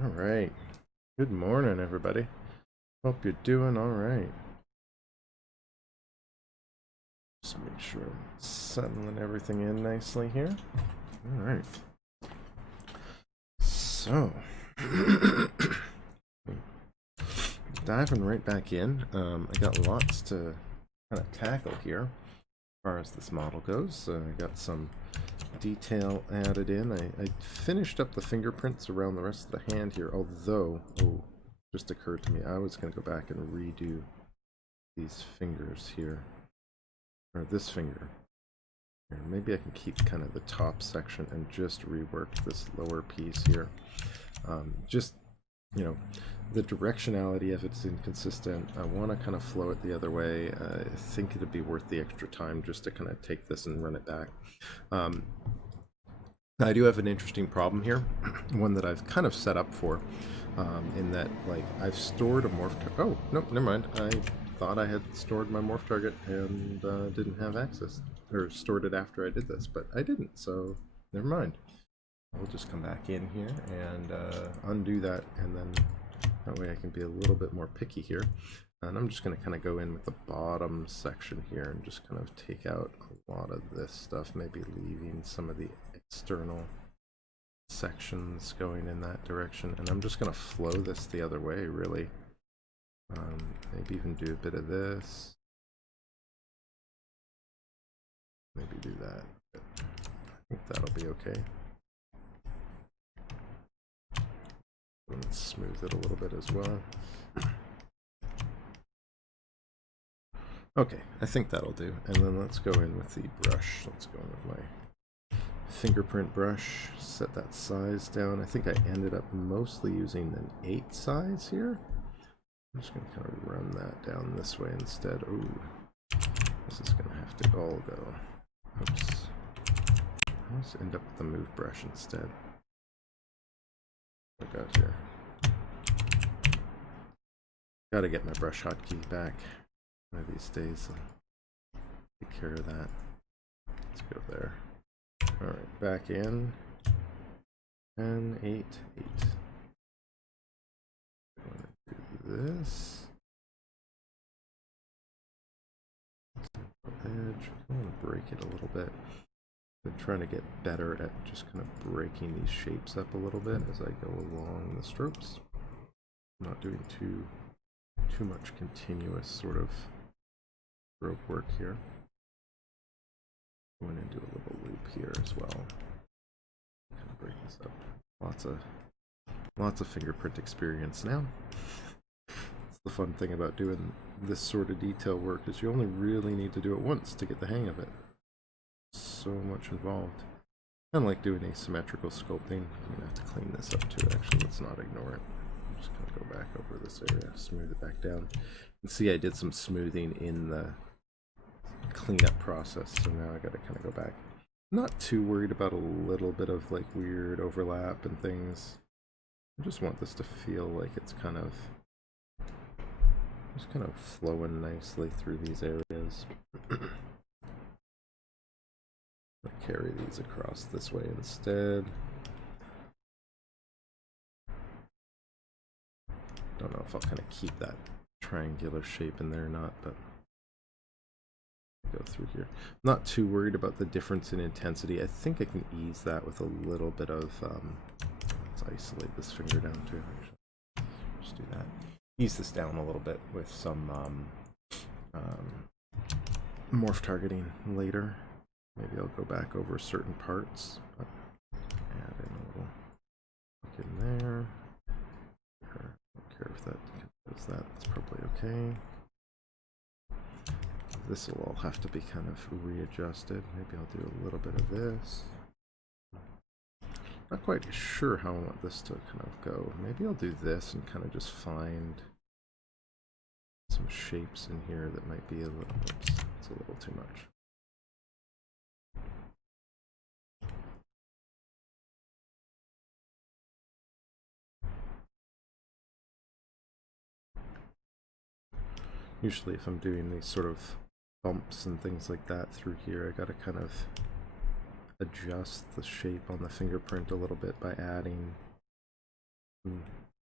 All right. Good morning, everybody. Hope you're doing all right. Just make sure I'm settling everything in nicely here. All right. So, diving right back in. I got lots to kind of tackle here as far as this model goes. I got some detail added in. I finished up the fingerprints around the rest of the hand here, although, just occurred to me, I was going to go back and redo these fingers here, or this finger. Here, maybe I can keep kind of the top section and just rework this lower piece here. Just, you know, the directionality of it's inconsistent. I want to kind of flow it the other way. I think it'd be worth the extra time just to kind of take this and run it back. I do have an interesting problem here, one that I've kind of set up for, in that, like, I've stored a morph target. Oh, no, never mind. I thought I had stored my morph target and didn't have access, or stored it after I did this, but I didn't, so never mind. We'll just come back in here and undo that, and then that way I can be a little bit more picky here. And I'm just going to kind of go in with the bottom section here and just kind of take out a lot of this stuff, maybe leaving some of the external sections going in that direction. And I'm just going to flow this the other way, really. Maybe even do a bit of this. Maybe do that. I think that'll be okay. Let's smooth it a little bit as well. Okay, I think that'll do. And then let's go in with the brush. Let's go in with my fingerprint brush, set that size down. I think I ended up mostly using an 8 size here. I'm just going to kind of run that down this way instead. Ooh, this is going to have to all go. Oops. Let's end up with the move brush instead. What I got here? Gotta get my brush hotkey back one of these days. Take care of that. Let's go there. Alright, back in. 10, 8, 8. I'm gonna do this. Edge. I'm gonna break it a little bit. I'm trying to get better at just kind of breaking these shapes up a little bit as I go along the strokes. I'm not doing too much continuous sort of stroke work here. Going into a little loop here as well. Kind of break this up. Lots of fingerprint experience now. It's the fun thing about doing this sort of detail work is you only really need to do it once to get the hang of it. So much involved. Kind of like doing asymmetrical sculpting. I'm gonna have to clean this up too. Actually, let's not ignore it. I'm just gonna go back over this area, smooth it back down. And see, I did some smoothing in the cleanup process, so now I gotta kind of go back. Not too worried about a little bit of like weird overlap and things. I just want this to feel like it's kind of just kind of flowing nicely through these areas. I'll carry these across this way instead. Don't know if I'll kind of keep that triangular shape in there or not, but go through here. Not too worried about the difference in intensity. I think I can ease that with a little bit of let's isolate this finger down too, actually. Just do that. Ease this down a little bit with some morph targeting later. Maybe I'll go back over certain parts. Add in a little look in there. Don't care if that does that. That's probably okay. This will all have to be kind of readjusted. Maybe I'll do a little bit of this. Not quite sure how I want this to kind of go. Maybe I'll do this and kind of just find some shapes in here that might be a little, oops, it's a little too much. Usually if I'm doing these sort of bumps and things like that through here, I gotta kind of adjust the shape on the fingerprint a little bit by adding some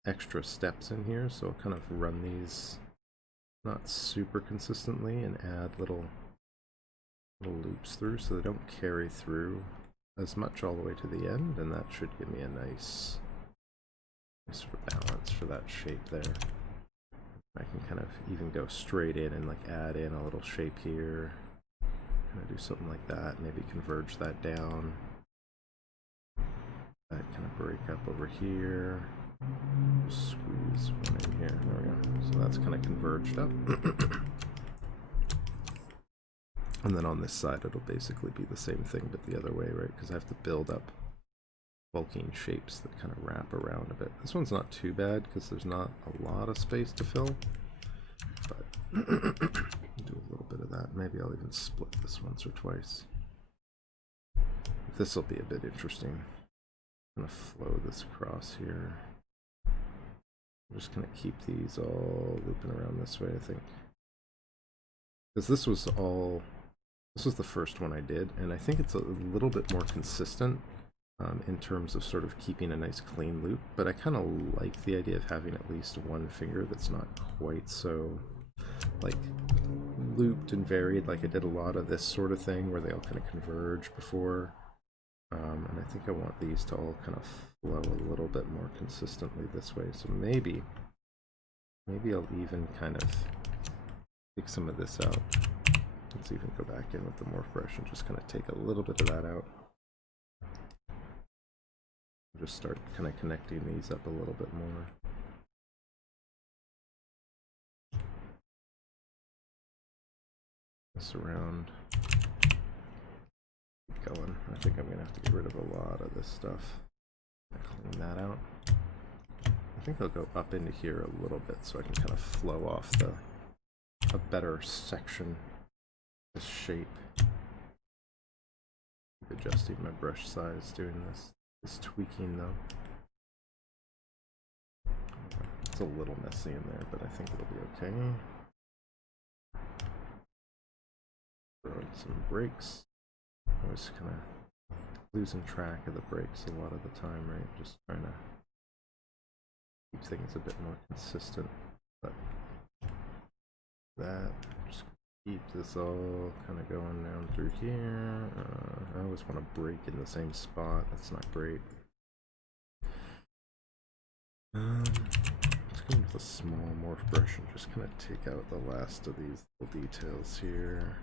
extra steps in here, so I'll kind of run these not super consistently and add little loops through so they don't carry through as much all the way to the end, and that should give me a nice sort of balance for that shape there. I can kind of even go straight in and like add in a little shape here, kind of do something like that, maybe converge that down, that kind of break up over here, just squeeze one in here, there we go, so that's kind of converged up. And then on this side it'll basically be the same thing but the other way, right, because I have to build up bulking shapes that kind of wrap around a bit. This one's not too bad because there's not a lot of space to fill, but do a little bit of that. Maybe I'll even split this once or twice. This will be a bit interesting. I'm going to flow this across here. I'm just going to keep these all looping around this way, I think. Because this was the first one I did, and I think it's a little bit more consistent in terms of sort of keeping a nice clean loop, but I kind of like the idea of having at least one finger that's not quite so like looped and varied. Like I did a lot of this sort of thing where they all kind of converge before, and I think I want these to all kind of flow a little bit more consistently this way. So maybe I'll even kind of take some of this out. Let's even go back in with the morph brush and just kind of take a little bit of that out. Just start kind of connecting these up a little bit more. This around. Keep going. I think I'm going to have to get rid of a lot of this stuff. Clean that out. I think I'll go up into here a little bit so I can kind of flow off a better section, this shape. Keep adjusting my brush size doing this. It's tweaking though. It's a little messy in there, but I think it'll be okay. Throw in some breaks. Always kind of losing track of the breaks a lot of the time, right? Just trying to keep things a bit more consistent. But that, just keep this all kind of going down through here. I always want to break in the same spot. That's not great. Let's go with a small morph brush and just kind of take out the last of these little details here.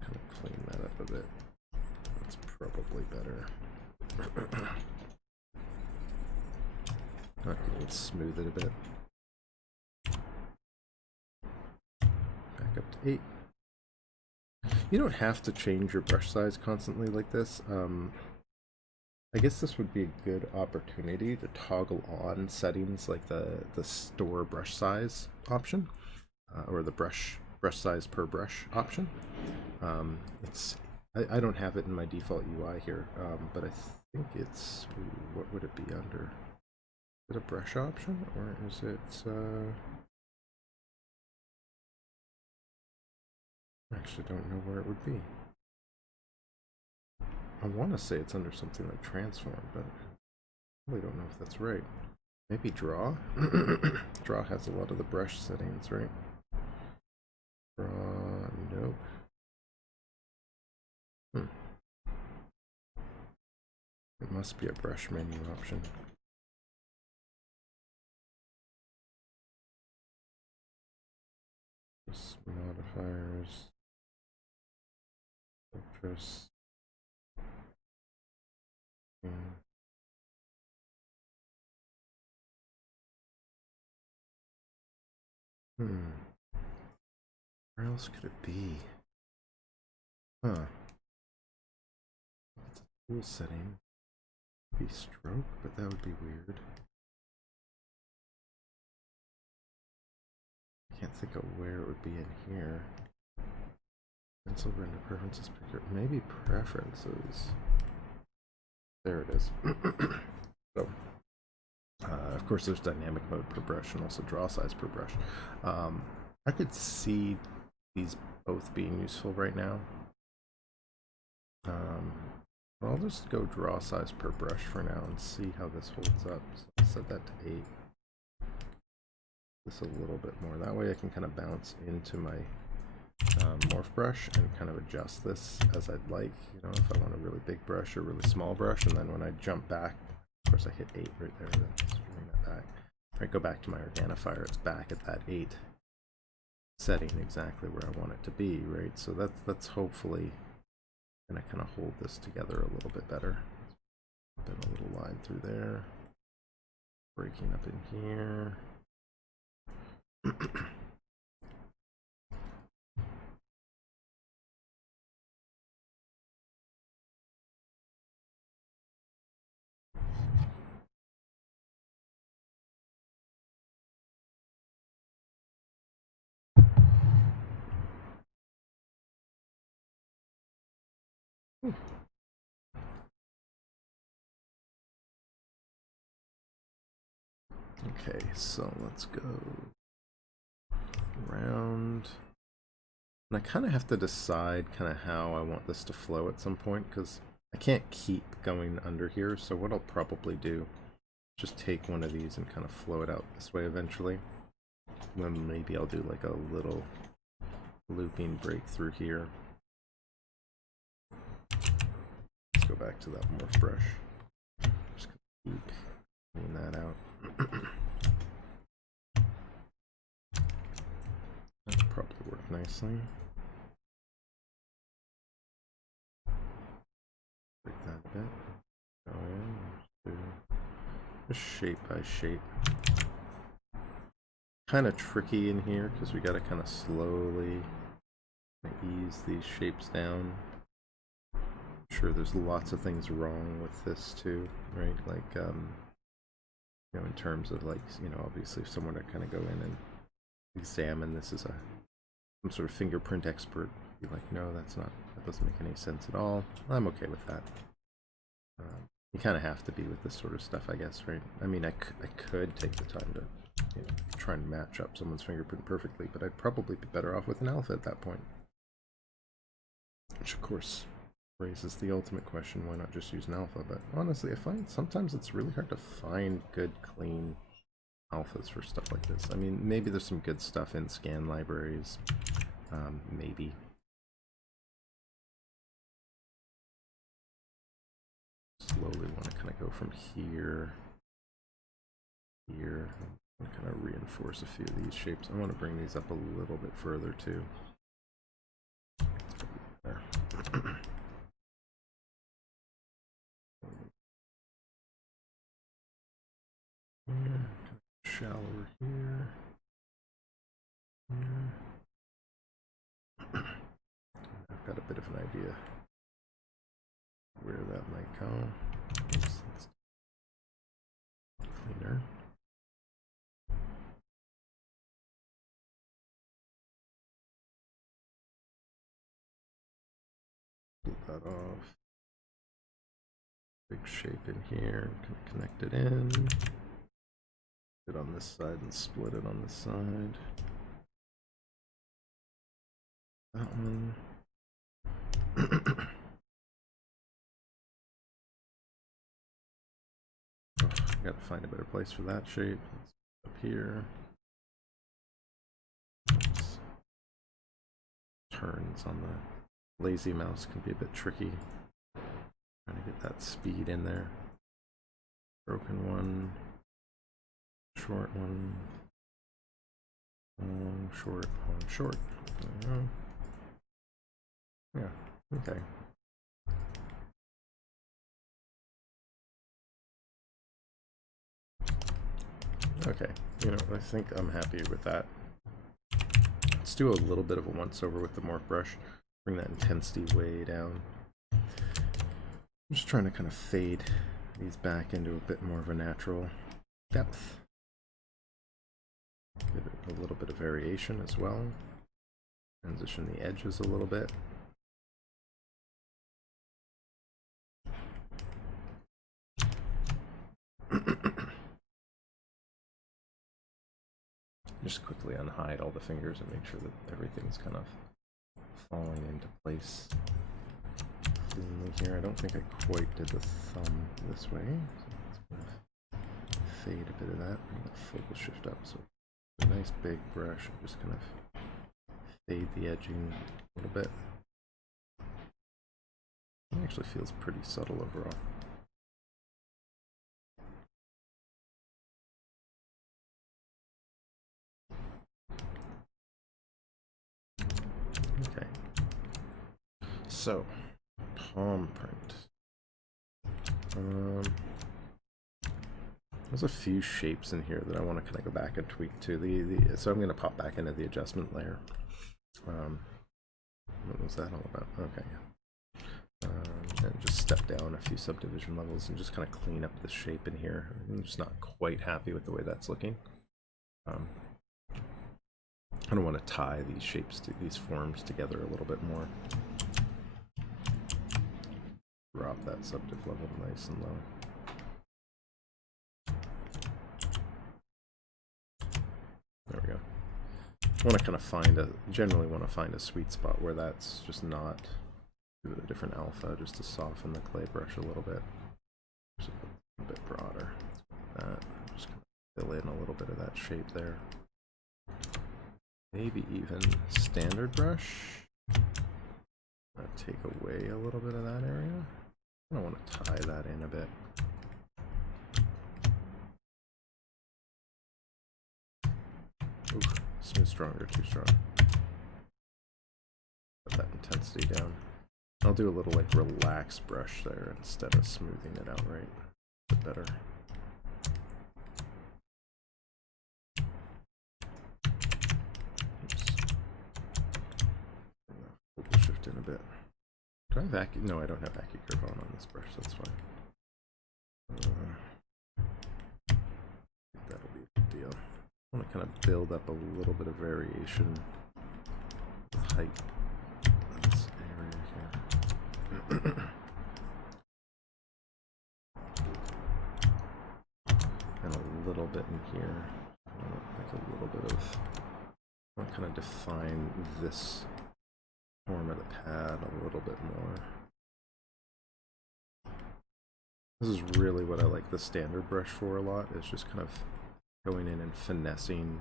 Kind of clean that up a bit. That's probably better. Let's smooth it a bit. Back up to 8. You don't have to change your brush size constantly like this. I guess this would be a good opportunity to toggle on settings like the store brush size option, or the brush size per brush option. I don't have it in my default UI here, but I think it's, what would it be under? Is it a brush option, or is it I actually don't know where it would be. I want to say it's under something like transform, but I really don't know if that's right. Maybe draw? Draw has a lot of the brush settings, right? Draw, nope. It must be a brush menu option. Just modifiers. Fortress. Where else could it be? Huh. It's a tool setting. Be stroke, but that would be weird. I can't think of where it would be in here. Pencil render preferences picker. Maybe preferences. There it is. So, of course, there's dynamic mode per brush and also draw size per brush. I could see these both being useful right now. I'll just go draw size per brush for now and see how this holds up. So I'll set that to 8. This a little bit more. That way I can kind of bounce into my morph brush and kind of adjust this as I'd like. You know, if I want a really big brush or a really small brush, and then when I jump back, of course I hit 8 right there, then just bring that back. If I go back to my Organifier, it's back at that 8 setting exactly where I want it to be, right? So that's hopefully gonna kind of hold this together a little bit better. Then a little line through there, breaking up in here. Okay, so let's go around. And I kind of have to decide kind of how I want this to flow at some point, because I can't keep going under here. So what I'll probably do, just take one of these and kind of flow it out this way eventually. Then maybe I'll do like a little looping break through here. Let's go back to that morph brush. Just keep cleaning that out. That'll probably work nicely. Break that a bit. Oh yeah, just shape by shape. Kind of tricky in here because we got to kind of slowly ease these shapes down. I'm sure there's lots of things wrong with this too, right? Like, you know, in terms of like, you know, obviously if someone to kind of go in and examine this as some sort of fingerprint expert, be like, no, that doesn't make any sense at all. I'm okay with that. You kind of have to be with this sort of stuff, I guess, right? I mean, I could take the time to, you know, try and match up someone's fingerprint perfectly, but I'd probably be better off with an alpha at that point. Which, of course, raises the ultimate question, why not just use an alpha? But honestly, I find sometimes it's really hard to find good, clean alphas for stuff like this. I mean, maybe there's some good stuff in scan libraries, maybe. Slowly want to kind of go from here, here, and kind of reinforce a few of these shapes. I want to bring these up a little bit further too. There. Yeah, shallower here. I've got a bit of an idea where that might go. Oops, cleaner. Pull that off. Big shape in here, kind of connect it in. It on this side and split it on this side. That one. Oh, I gotta find a better place for that shape. Let's up here. Oops. Turns on the lazy mouse can be a bit tricky. Trying to get that speed in there. Broken one. Short one. Long, short, long, short. Yeah, okay. Okay, you know, I think I'm happy with that. Let's do a little bit of a once-over with the morph brush. Bring that intensity way down. I'm just trying to kind of fade these back into a bit more of a natural depth. Give it a little bit of variation as well. Transition the edges a little bit. Just quickly unhide all the fingers and make sure that everything's kind of falling into place. cleanly here. I don't think I quite did the thumb this way. So let's fade a bit of that, bring the focal shift up. So a nice big brush, just kind of fade the edging a little bit. It actually feels pretty subtle overall. Okay. So, palm print. There's a few shapes in here that I want to kind of go back and tweak to. So I'm going to pop back into the adjustment layer. What was that all about? Okay. And just step down a few subdivision levels and just kind of clean up the shape in here. I'm just not quite happy with the way that's looking. I don't want to tie these shapes to these forms together a little bit more. Drop that subdiv level nice and low. There we go. I want to kind of find generally want to find a sweet spot where that's just not with a different alpha, just to soften the clay brush a little bit. Just a bit broader. Just kind of fill in a little bit of that shape there. Maybe even standard brush. Take away a little bit of that area. I want to tie that in a bit. Ooh, smooth stronger, too strong. Put that intensity down. I'll do a little like relaxed brush there instead of smoothing it outright. A bit better. Oops. We'll shift in a bit. Do I have vacuum? No, I don't have vacuum curve on this brush. That's fine. That'll be a good deal. I want to kind of build up a little bit of variation with height in this area here. And a little bit in here. Like a little bit of, I want to kind of define this form of the pad a little bit more. This is really what I like the standard brush for a lot, is just kind of going in and finessing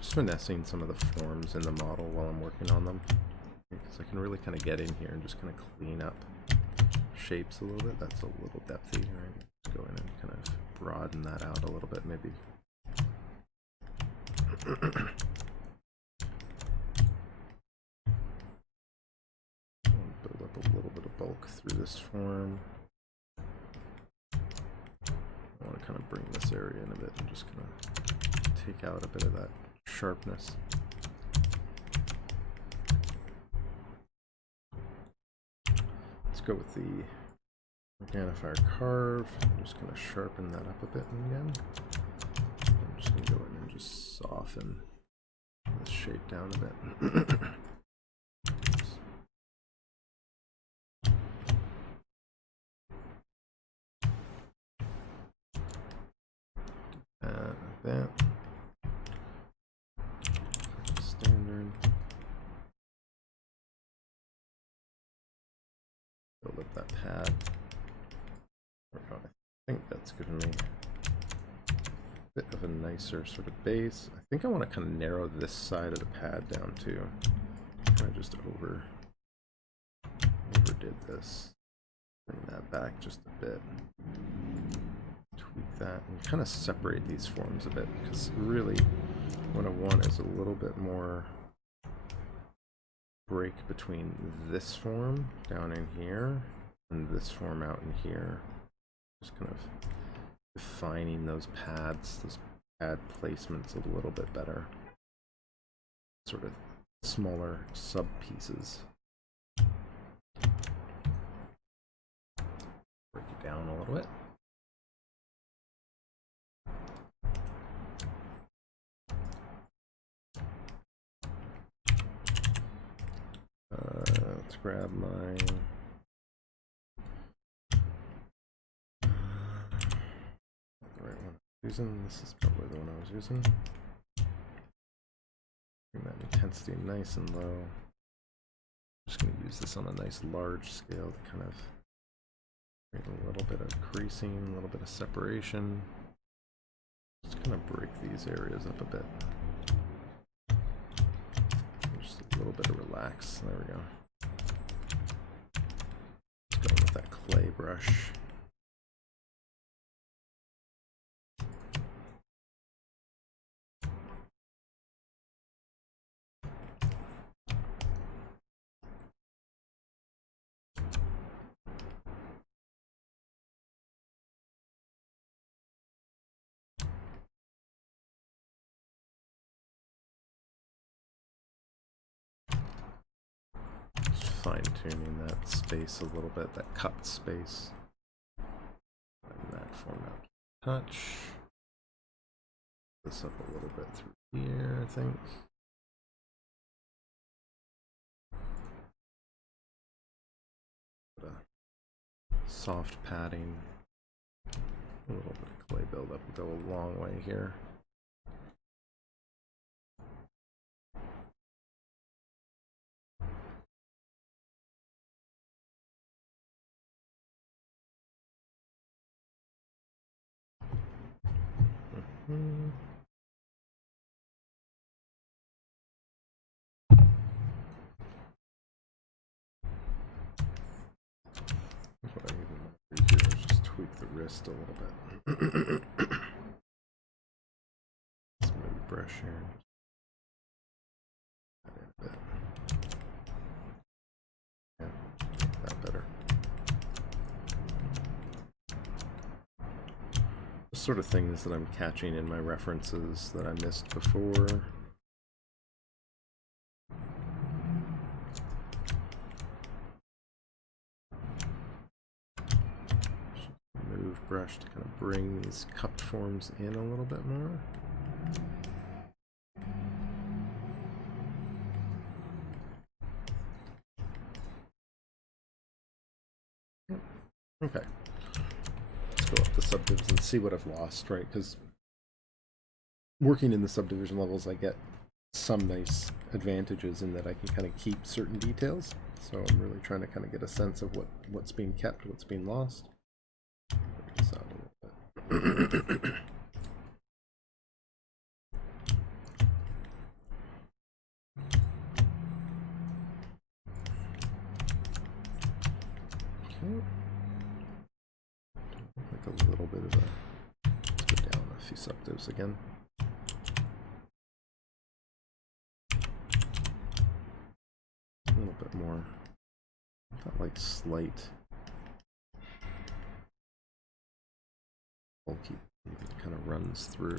some of the forms in the model while I'm working on them. Because I can really kind of get in here and just kind of clean up shapes a little bit. That's a little depthy, right? Just go in and kind of broaden that out a little bit, maybe. Build up a little bit of bulk through this form. I want to kind of bring this area in a bit and just kind of take out a bit of that sharpness. Let's go with the Organifier carve. I'm just going to sharpen that up a bit again. I'm just going to go in and just soften this shape down a bit. That standard. Build up that pad. I think that's giving me a bit of a nicer sort of base. I think I want to kind of narrow this side of the pad down too. I just overdid this. Bring that back just a bit. Tweak that and kind of separate these forms a bit, because really what I want is a little bit more break between this form down in here and this form out in here. Just kind of defining those pads, those pad placements a little bit better. Sort of smaller sub pieces. Break it down a little bit. Let's grab my the right one I'm using. This is probably the one I was using. Bring that intensity nice and low. Just going to use this on a nice large scale to kind of create a little bit of creasing, a little bit of separation. Just kind of break these areas up a bit. Just a little bit of relax. There we go. Just going with that clay brush. Fine-tuning that space a little bit, that cut space. And that format touch. This up a little bit through here, I think. Put a soft padding. A little bit of clay buildup will go a long way here. What I even want to do here is just tweak the wrist a little bit. Smooth brush here. Add in a bit. Yeah, that better. The sort of things that I'm catching in my references that I missed before. Brush to kind of bring these cupped forms in a little bit more. Okay. Let's go up the subdivisions and see what I've lost, right? Because working in the subdivision levels, I get some nice advantages in that I can kind of keep certain details. So I'm really trying to kind of get a sense of what's being kept, what's being lost. This out a little bit. Okay. Like a little bit of a. Let's go down a few subdivs again. A little bit more. Not like slight. Bulky, it kind of runs through.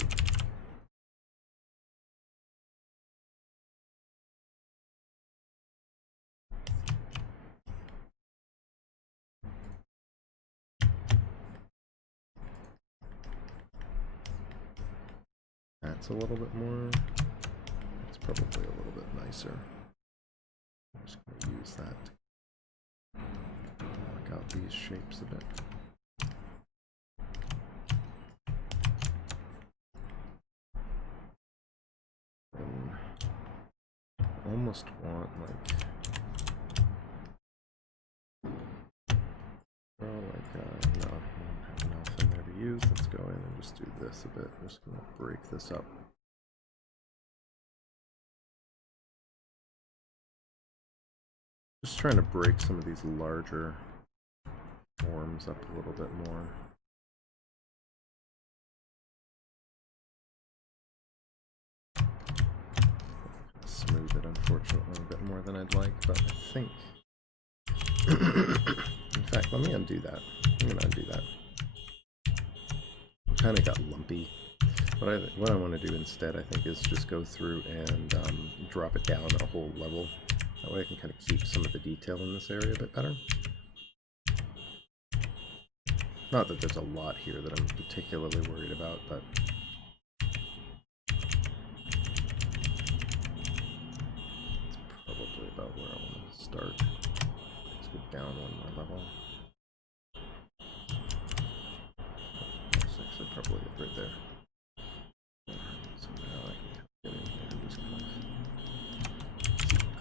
That's a little bit more. It's probably a little bit nicer. I'm just going to use that to knock out these shapes a bit. Almost want like no, I don't have enough in there to use. Let's go in and just do this a bit. I'm just gonna break this up. Just trying to break some of these larger forms up a little bit more. Smooth it, unfortunately, a bit more than I'd like, but I think... In fact, let me undo that. I'm going to undo that. Kind of got lumpy. What I want to do instead, I think, is just go through and drop it down a whole level. That way I can kind of keep some of the detail in this area a bit better. Not that there's a lot here that I'm particularly worried about, but... probably about where I want to start. Let's go down one more level. That's actually probably it right there. So now I can get in here and just kind of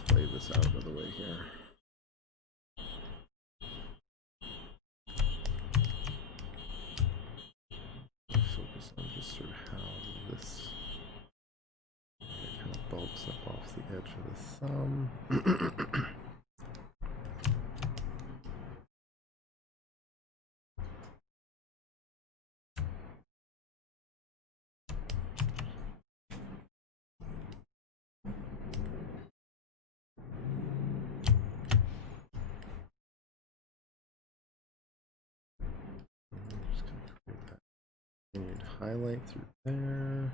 clay this out of the way here. snip off the edge of the thumb. Just gonna create that continued highlight through there.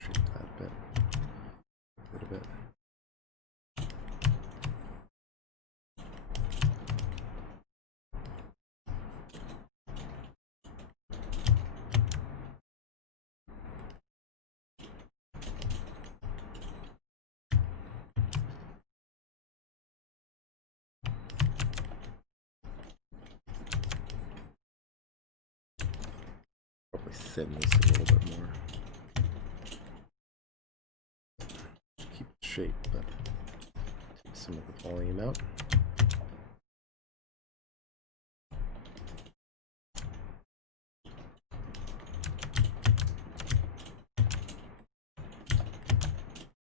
Shape that a bit. A bit. Probably thin this a little bit more. Keep the shape, but take some of the volume out.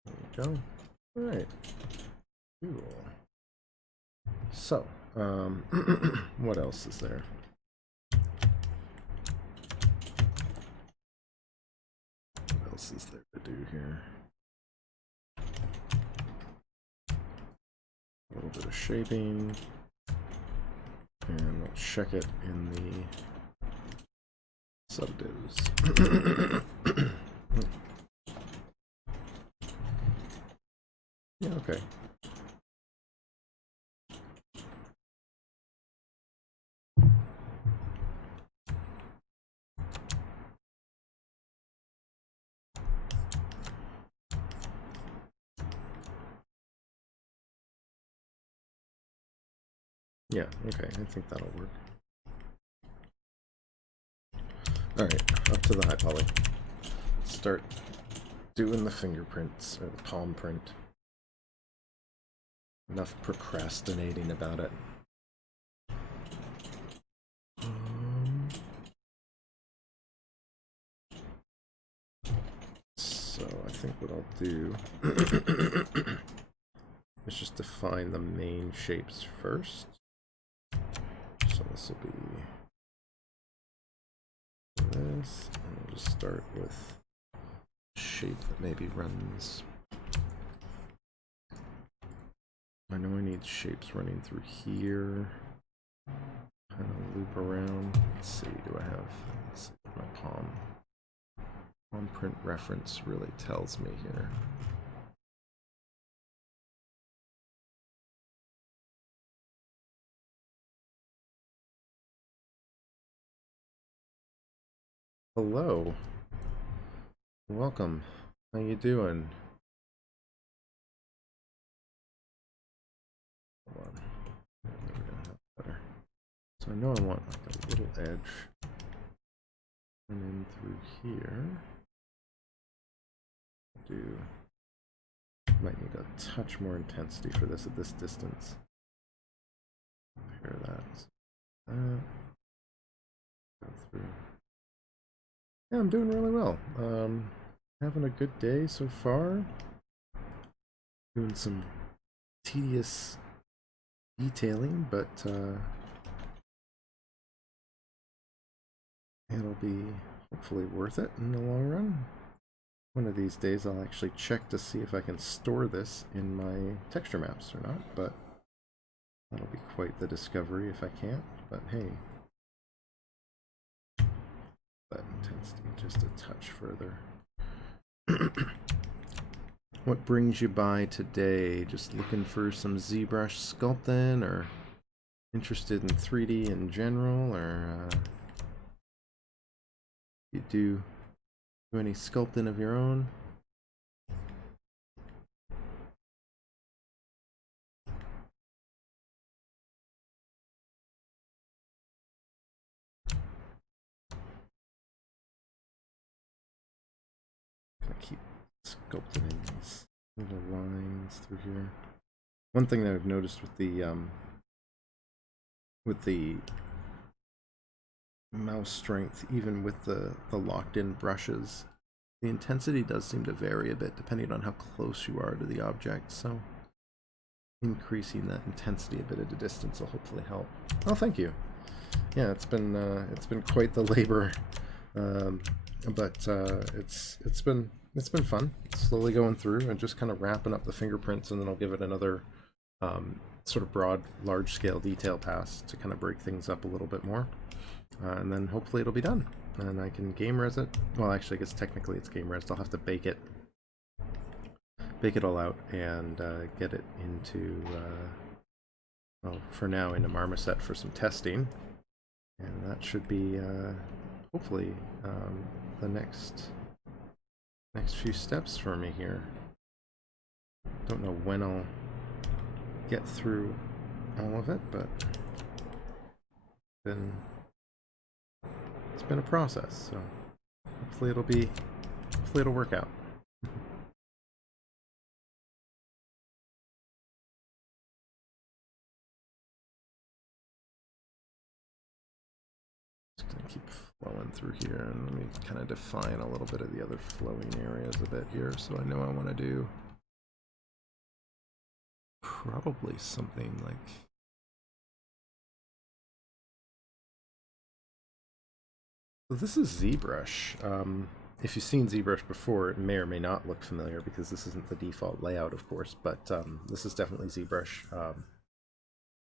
There we go. All right. Cool. So, what else is there? What else is there to do here? A little bit of shaping, and we'll check it in the subdivs. Yeah, okay. Yeah, okay, I think that'll work. Alright, up to the high poly. Start doing the fingerprints, or the palm print. Enough procrastinating about it. So I think what I'll do is just define the main shapes first. So this will be this, and we'll just start with a shape that maybe runs. I know I need shapes running through here. Kind of loop around. Let's see, do I have, let's see, my palm. Palm print reference really tells me here. Hello. Welcome. How you doing? Hold on. Maybe we're gonna have better. So I know I want like a little edge running through here. Might need a touch more intensity for this at this distance. Compare that. Go through. Yeah, I'm doing really well. Having a good day so far. Doing some tedious detailing, but it'll be hopefully worth it in the long run. One of these days I'll actually check to see if I can store this in my texture maps or not, but that'll be quite the discovery if I can't, but hey. That intensity just a touch further. What brings you by today? Just looking for some ZBrush sculpting, or interested in 3D in general, or you do any sculpting of your own? Gonna keep Sculpting in these little lines through here. One thing that I've noticed with the mouse strength, even with the locked-in brushes, the intensity does seem to vary a bit depending on how close you are to the object, so increasing that intensity a bit at a distance will hopefully help. Oh, thank you. Yeah, it's been quite the labor, but it's been fun. Slowly going through and just kind of wrapping up the fingerprints, and then I'll give it another sort of broad, large-scale detail pass to kind of break things up a little bit more. And then hopefully it'll be done, and I can game res it. Well, actually, I guess technically it's game res. I'll have to bake it all out and get it into, well, for now, into Marmoset for some testing. And that should be, hopefully, the next few steps for me here. Don't know when I'll get through all of it, but it's been a process, so hopefully it'll work out. Just gonna keep flowing through here, and let me kind of define a little bit of the other flowing areas a bit here, so I know I want to do probably something like, so this is ZBrush. If you've seen ZBrush before, it may or may not look familiar because this isn't the default layout, of course, but this is definitely ZBrush,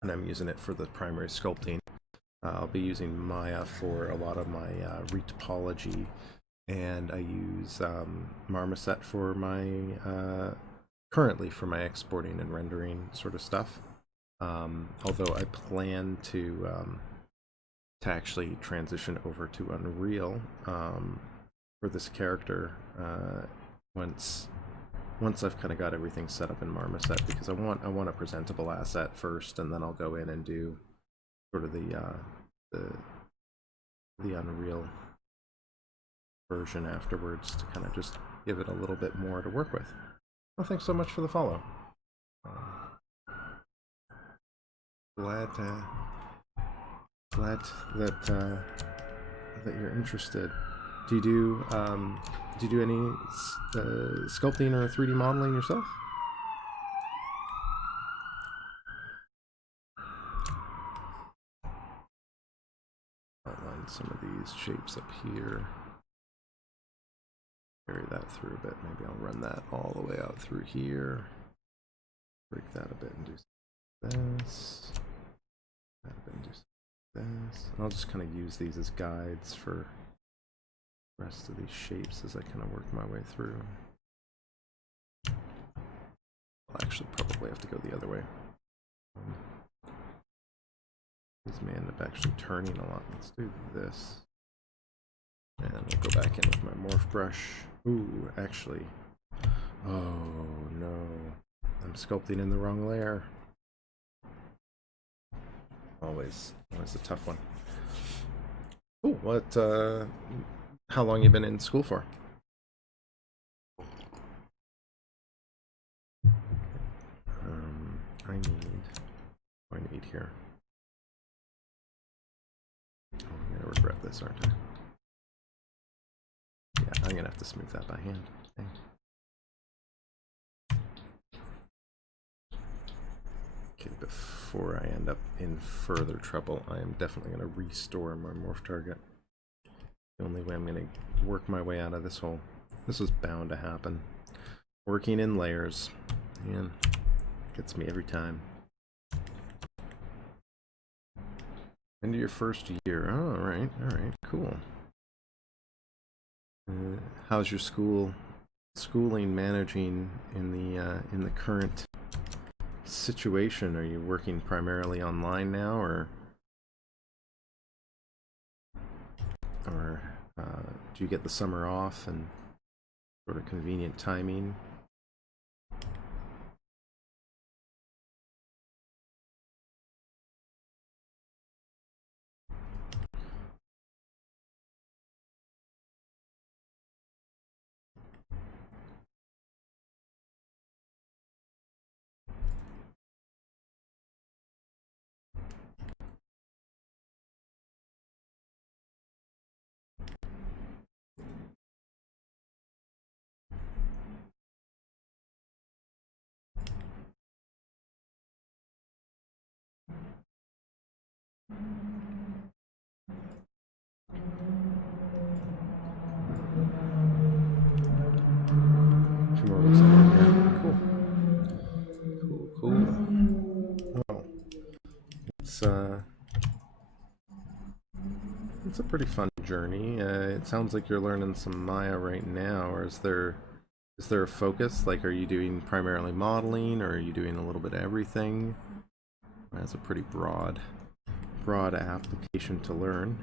and I'm using it for the primary sculpting. I'll be using Maya for a lot of my retopology, and I use Marmoset for my currently for my exporting and rendering sort of stuff. Although I plan to actually transition over to Unreal for this character once I've kind of got everything set up in Marmoset, because I want a presentable asset first, and then I'll go in and do sort of the Unreal version afterwards to kind of just give it a little bit more to work with. Well, thanks so much for the follow. Glad that you're interested. Do you do any sculpting or 3D modeling yourself? Outline some of these shapes up here. Carry that through a bit. Maybe I'll run that all the way out through here. Break that a bit and do this. That a bit and do this. And I'll just kind of use these as guides for the rest of these shapes as I kind of work my way through. I'll actually probably have to go the other way. These may end up actually turning a lot. Let's do this. And we'll go back in with my morph brush. Ooh, actually. Oh no. I'm sculpting in the wrong layer. Always a tough one. Ooh, what, how long you been in school for? I need here. Oh, I'm gonna regret this, aren't I? Yeah, I'm gonna have to smooth that by hand. Dang. Okay, before I end up in further trouble, I am definitely gonna restore my morph target. The only way I'm gonna work my way out of this hole. This was bound to happen. Working in layers, man, gets me every time. Into your first year. Oh, all right, cool. How's your schooling managing in the current situation? Are you working primarily online now, or do you get the summer off and sort of convenient timing? Two more looks good. Yeah, cool. Cool. Well, it's a pretty fun journey. It sounds like you're learning some Maya right now, or is there a focus? Like, are you doing primarily modeling, or are you doing a little bit of everything? That's a pretty broad application to learn.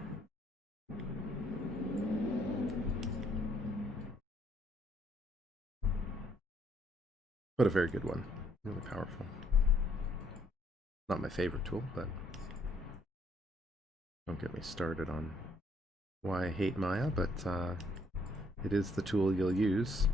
But a very good one. Really powerful. Not my favorite tool, but don't get me started on why I hate Maya, but it is the tool you'll use.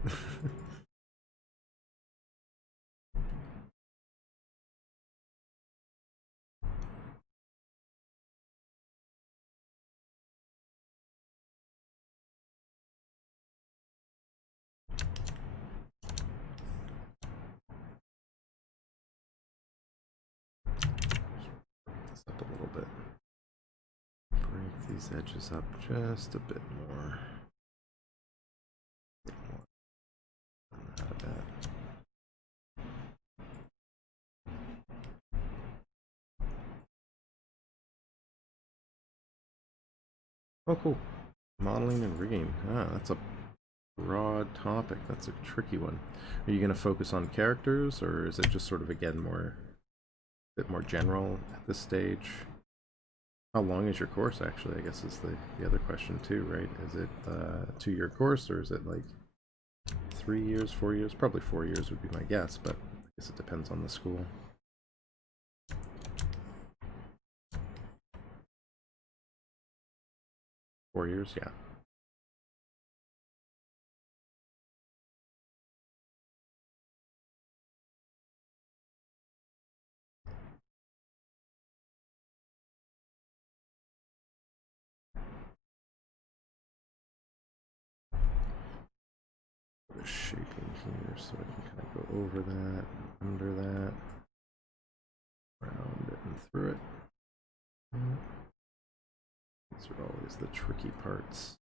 This up a little bit. Break these edges up just a bit more. Out of that. Oh, cool. Modeling and rigging. Ah, that's a broad topic. That's a tricky one. Are you going to focus on characters, or is it just sort of, again, a bit more general at this stage? How long is your course, actually, I guess is the other question too, right? Is it a 2-year course, or is it like 3 years, 4 years? Probably 4 years would be my guess, but I guess it depends on the school. Four years, yeah. The shaping here, so I can kind of go over that, under that, around it and through it. These are always the tricky parts.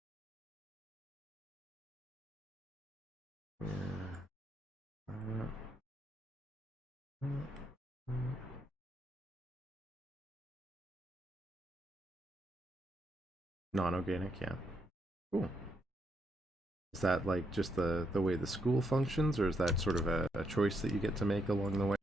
Non-organic, yeah. Cool. Is that like just the way the school functions, or is that sort of a choice that you get to make along the way?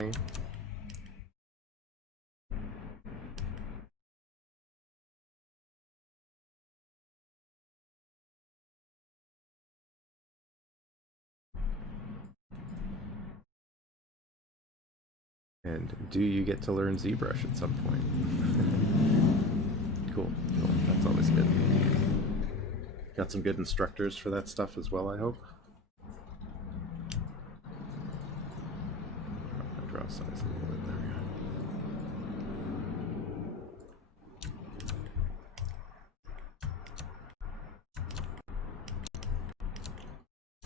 And do you get to learn ZBrush at some point? Cool. That's always good. Got some good instructors for that stuff as well, I hope. Draw size a little bit there.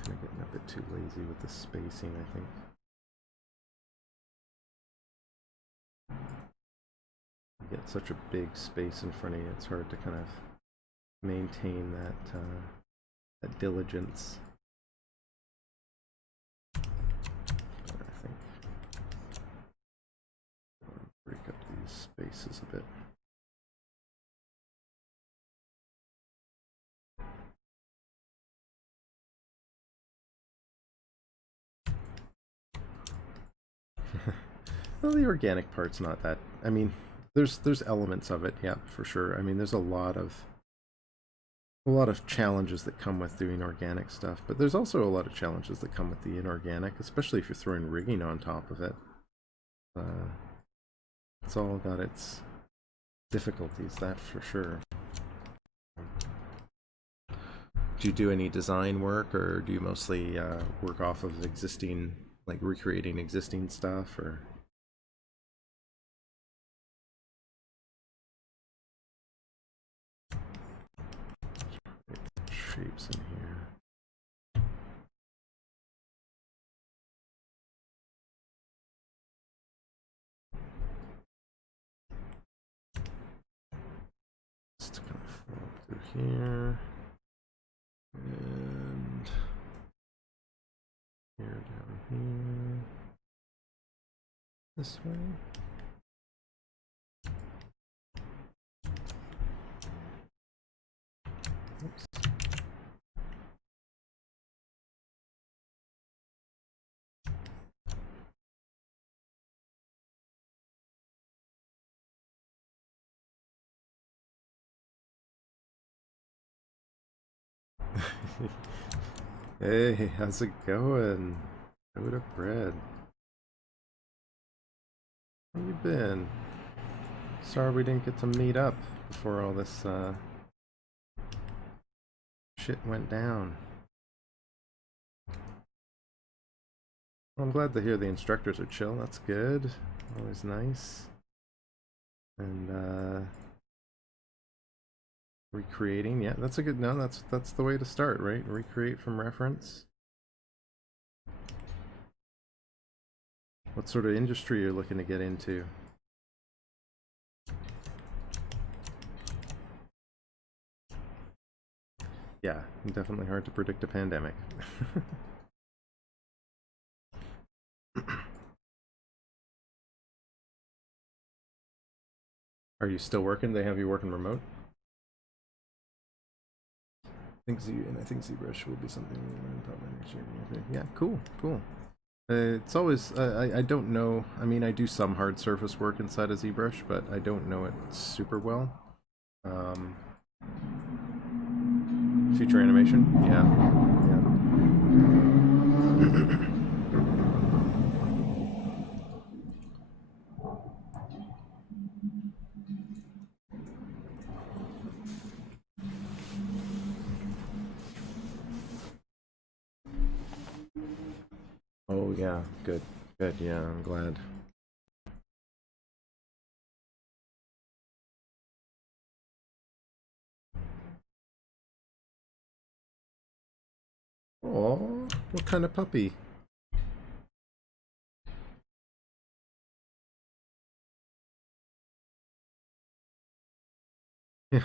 Kind of getting a bit too lazy with the spacing, I think. You get such a big space in front of you, it's hard to kind of maintain that diligence. But I think I'll break up these spaces a bit. Well, the organic part's not that. I mean, there's elements of it, yeah, for sure. I mean, there's a lot of challenges that come with doing organic stuff, but there's also a lot of challenges that come with the inorganic, especially if you're throwing rigging on top of it. It's all got its difficulties, that for sure. Do you do any design work, or do you mostly work off of existing, like recreating existing stuff, or? Shapes in here. Just kind of flow through here. And here, down here. This way. Oops. Hey, how's it going? Out of bread. How you been? Sorry we didn't get to meet up before all this shit went down. Well, I'm glad to hear the instructors are chill. That's good. Always nice. And recreating, yeah, that's a good, no, that's the way to start, right? Recreate from reference. What sort of industry you're looking to get into? Yeah, definitely hard to predict a pandemic. Are you still working? They have you working remote? I think ZBrush will be something we learn probably next year. Okay. Yeah, cool. It's always, I don't know, I mean, I do some hard surface work inside of ZBrush, but I don't know it super well. Feature animation? Yeah. Oh yeah, good, yeah, I'm glad. Oh, what kind of puppy? Yeah,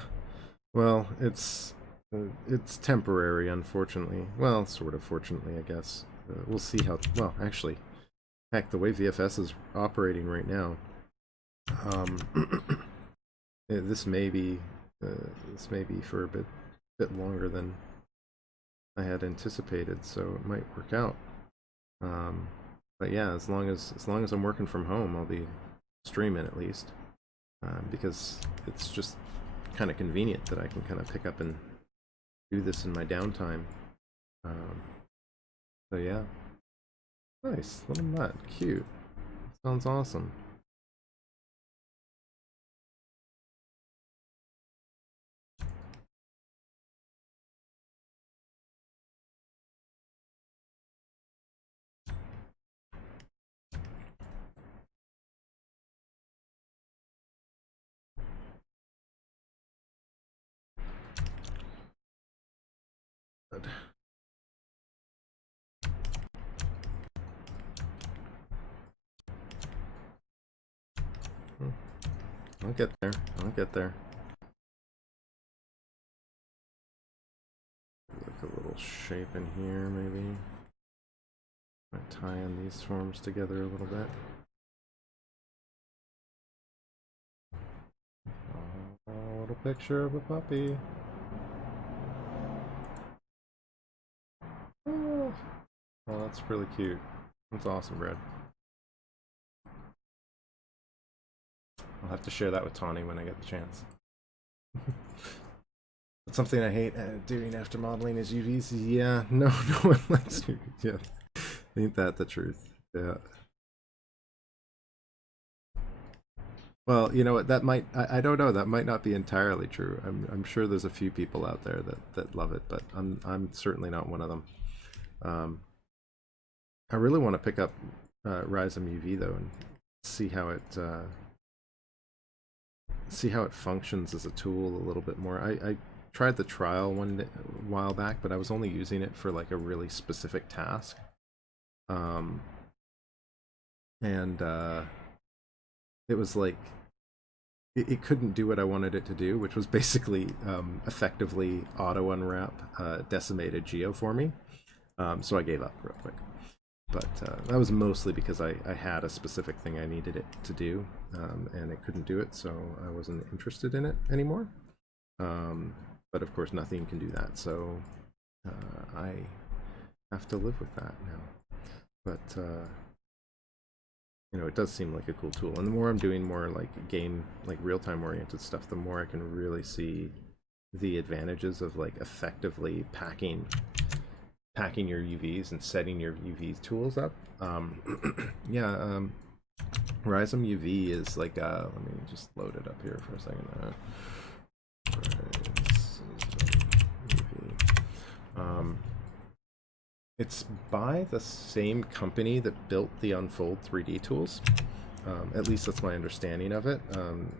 well, it's temporary, unfortunately. Well, sort of fortunately, I guess. We'll see how, well, actually, heck, the way VFS is operating right now, this may be for a bit longer than I had anticipated, so it might work out. But yeah, as long as I'm working from home, I'll be streaming at least, because it's just kind of convenient that I can kind of pick up and do this in my downtime. So yeah, nice little nut, cute. Sounds awesome. Good. I'll get there. Like a little shape in here, maybe. Tie in these forms together a little bit. A little picture of a puppy. Oh, well, that's really cute. That's awesome, Brad. I'll have to share that with Tawny when I get the chance. But something I hate doing after modeling is UVs. Yeah, no one likes UVs. Yeah, ain't that the truth? Yeah. Well, you know what? That might, I don't know. That might not be entirely true. I'm sure there's a few people out there that love it, but I'm certainly not one of them. I really want to pick up Rhizome UV though and see how it functions as a tool a little bit more. I tried the trial a while back, but I was only using it for like a really specific task. And it was like it couldn't do what I wanted it to do, which was basically effectively auto unwrap decimated geo for me. So I gave up real quick. But that was mostly because I had a specific thing I needed it to do, and it couldn't do it, so I wasn't interested in it anymore. But of course, nothing can do that, so I have to live with that now. But you know, it does seem like a cool tool, and the more I'm doing more like game, like real-time oriented stuff, the more I can really see the advantages of like effectively packing your UVs and setting your UV tools up. Yeah, Rhizome UV is like, let me just load it up here for a second. UV. It's by the same company that built the Unfold 3D tools. At least that's my understanding of it.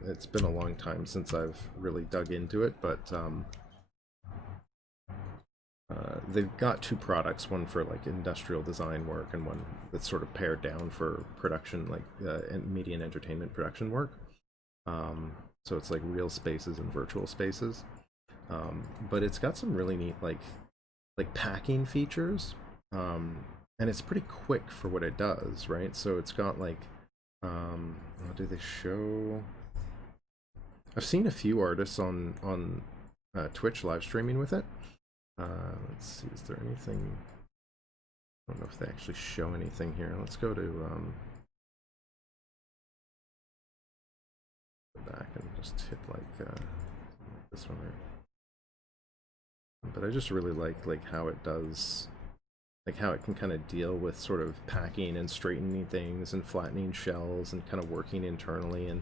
It's been a long time since I've really dug into it, but they've got two products, one for like industrial design work and one that's sort of pared down for production, like media and entertainment production work. So it's like real spaces and virtual spaces. But it's got some really neat like packing features. And it's pretty quick for what it does, right? So it's got like, what do they show? I've seen a few artists on Twitch live streaming with it. Let's see, is there anything? I don't know if they actually show anything here. Let's go to go back and just hit like this one right. But I just really like how it does, like how it can kind of deal with sort of packing and straightening things and flattening shells and kind of working internally, and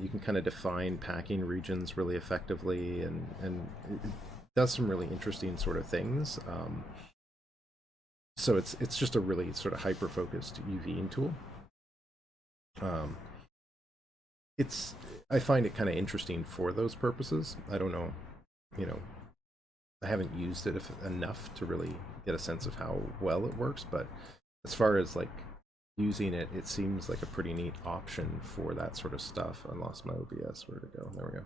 you can kind of define packing regions really effectively, and it does some really interesting sort of things. So it's just a really sort of hyper focused UVing tool. I find it kind of interesting for those purposes. I don't know, you know, I haven't used it enough to really get a sense of how well it works, but as far as like using it, it seems like a pretty neat option for that sort of stuff. I lost my OBS. Where'd it go? There we go.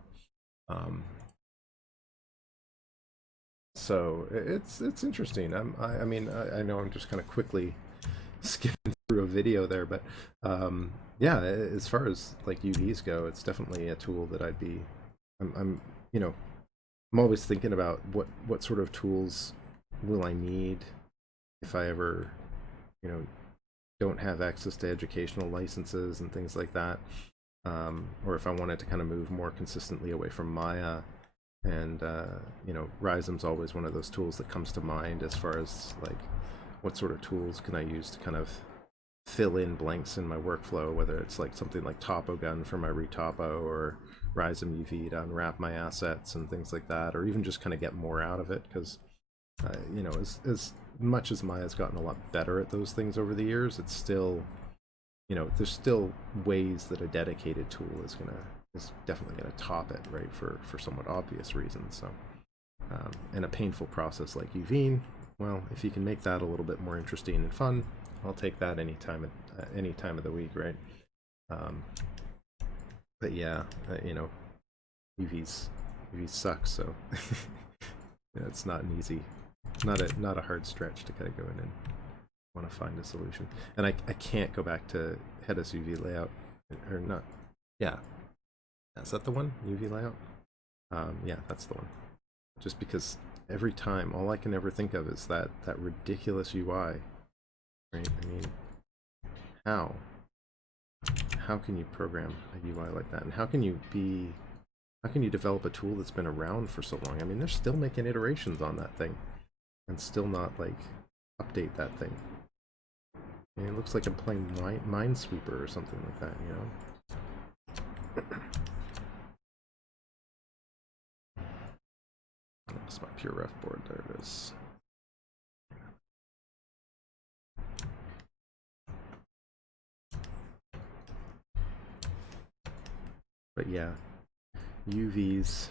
So it's interesting. I mean, I know I'm just kind of quickly skipping through a video there, but yeah, as far as like UVs go, it's definitely a tool that I'm you know, I'm always thinking about what sort of tools will I need if I ever, you know, don't have access to educational licenses and things like that, or if I wanted to kind of move more consistently away from Maya. And you know, Rhizome's always one of those tools that comes to mind as far as like what sort of tools can I use to kind of fill in blanks in my workflow, whether it's like something like TopoGun for my retopo, or Rhizome UV to unwrap my assets and things like that, or even just kind of get more out of it, because you know, as much as Maya's gotten a lot better at those things over the years, it's still, you know, there's still ways that a dedicated tool is definitely going to top it, right, for somewhat obvious reasons. So and a painful process like UVing, well, if you can make that a little bit more interesting and fun, I'll take that any time of the week, right? But yeah, you know, UVs suck, so yeah, it's not an easy, not a hard stretch to kind of go in and want to find a solution. And I can't go back to headless UV layout, or not. Yeah, is that the one, UV layout? Yeah, that's the one. Just because every time, all I can ever think of is that ridiculous UI, right? I mean, how can you program a UI like that, and how can you develop a tool that's been around for so long? I mean, they're still making iterations on that thing and still not like update that thing. I mean, it looks like I'm playing Minesweeper or something like that, you know? That's my pure ref board. There it is. But yeah, UVs.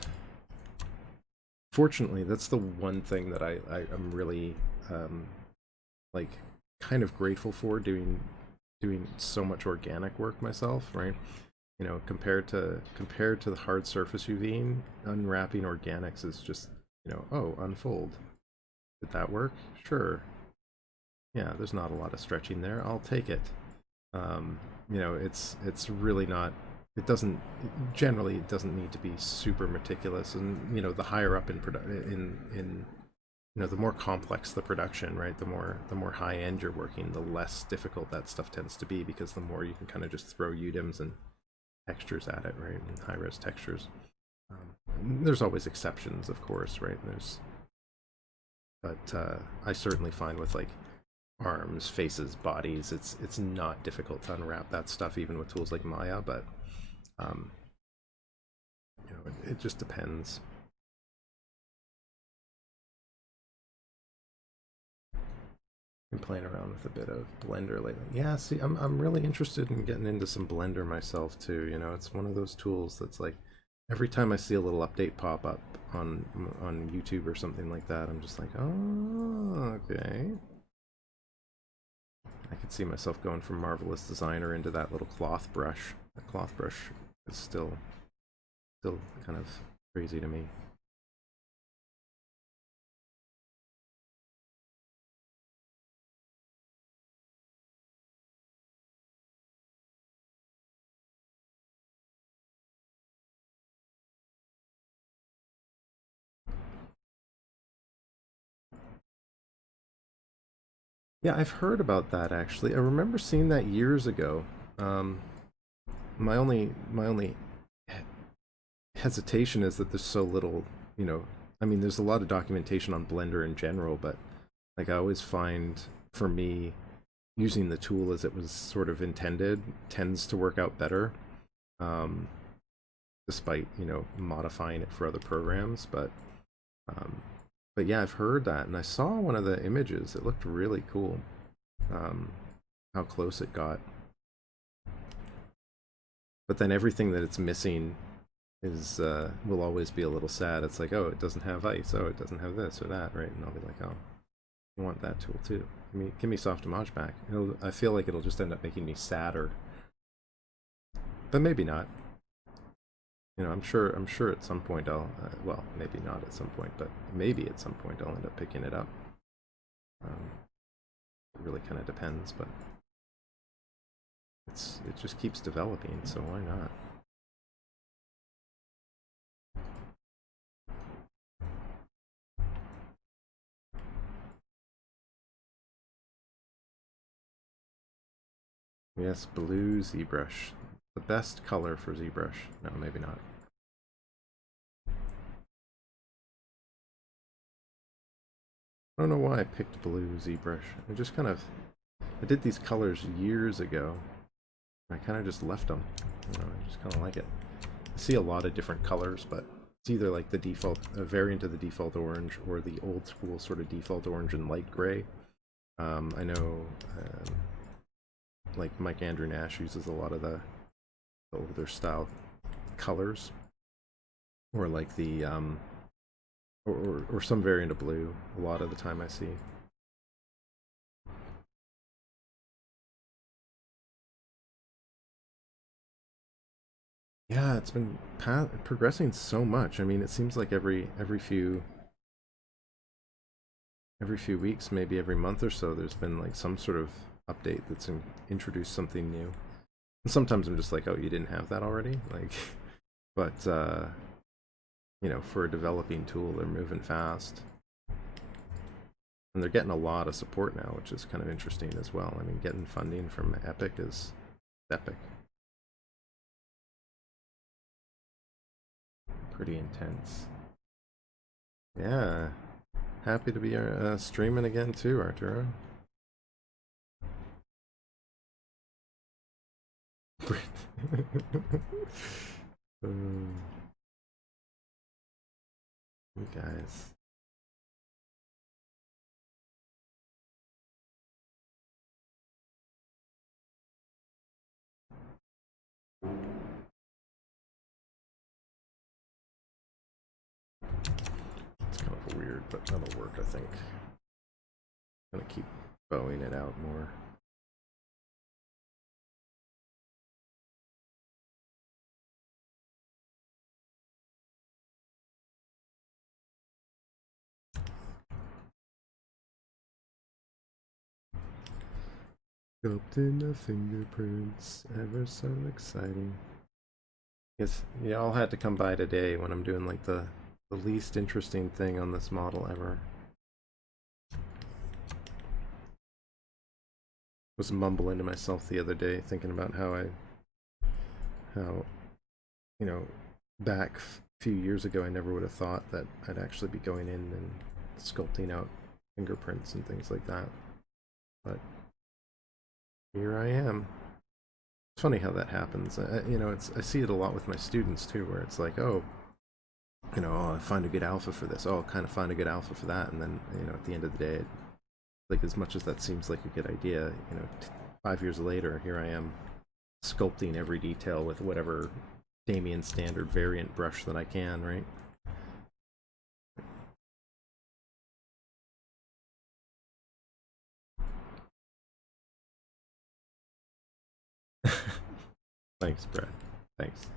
Fortunately, that's the one thing that I'm really like kind of grateful for, doing so much organic work myself, right? You know, compared to the hard surface UVing, unwrapping organics is just, you know, oh, unfold. Did that work? Sure. Yeah, there's not a lot of stretching there. I'll take it. You know, it's really not. It doesn't generally. It doesn't need to be super meticulous, and you know, the higher up in you know, the more complex the production, right? The more high end you're working, the less difficult that stuff tends to be, because the more you can kind of just throw UDIMs and textures at it, right? And high res textures. There's always exceptions, of course, right? But I certainly find with like arms, faces, bodies, it's not difficult to unwrap that stuff, even with tools like Maya. But you know, it just depends. Been playing around with a bit of Blender lately. Yeah, see, I'm really interested in getting into some Blender myself too. You know, it's one of those tools that's like, every time I see a little update pop up on YouTube or something like that, I'm just like, oh, okay. I could see myself going from Marvelous Designer into that little cloth brush. The cloth brush is still kind of crazy to me. Yeah, I've heard about that actually. I remember seeing that years ago. Um, my only hesitation is that there's so little, you know, I mean, there's a lot of documentation on Blender in general, but like I always find, for me, using the tool as it was sort of intended tends to work out better, um, despite, you know, modifying it for other programs. Um, but yeah, I've heard that, and I saw one of the images. It looked really cool, um, how close it got. But then everything that it's missing is will always be a little sad. It's like, oh, it doesn't have ice. Oh, it doesn't have this or that, right? And I'll be like, oh, I want that tool too. Give me soft image back. I feel like it'll just end up making me sadder, but maybe not. You know, I'm sure at some point I'll, well, maybe not at some point, but maybe at some point I'll end up picking it up. It really kind of depends, but it just keeps developing, so why not? Yes, blue ZBrush. The best color for ZBrush. No, maybe not. I don't know why I picked blue ZBrush. I just kind of, I did these colors years ago. I kind of just left them. You know, I just kind of like it. I see a lot of different colors, but it's either like the default, a variant of the default orange, or the old school sort of default orange and light gray. I know, like Mike Andrew Nash uses a lot of the older style colors, or like the or some variant of blue. A lot of the time I see. Yeah, it's been progressing so much. I mean, it seems like every few weeks, maybe every month or so, there's been like some sort of update that's introduced something new. And sometimes I'm just like, oh, you didn't have that already? Like, but you know, for a developing tool, they're moving fast. And they're getting a lot of support now, which is kind of interesting as well. I mean, getting funding from Epic is epic. Pretty intense. Yeah. Happy to be streaming again too, Arturo. You guys. It's kind of weird, but that'll work, I think. I'm gonna keep bowing it out more. Sculpting the fingerprints, ever so exciting. Guess you all had to come by today when I'm doing like the least interesting thing on this model ever. Was mumbling to myself the other day, thinking about how you know, back a few years ago, I never would have thought that I'd actually be going in and sculpting out fingerprints and things like that. But here I am. It's funny how that happens. You know, I see it a lot with my students too, where it's like, oh, you know, oh, I find a good alpha for this. Oh, I'll kind of find a good alpha for that, and then, you know, at the end of the day, like, as much as that seems like a good idea, you know, 5 years later, here I am sculpting every detail with whatever Damien standard variant brush that I can, right? Thanks, Brad. Thanks.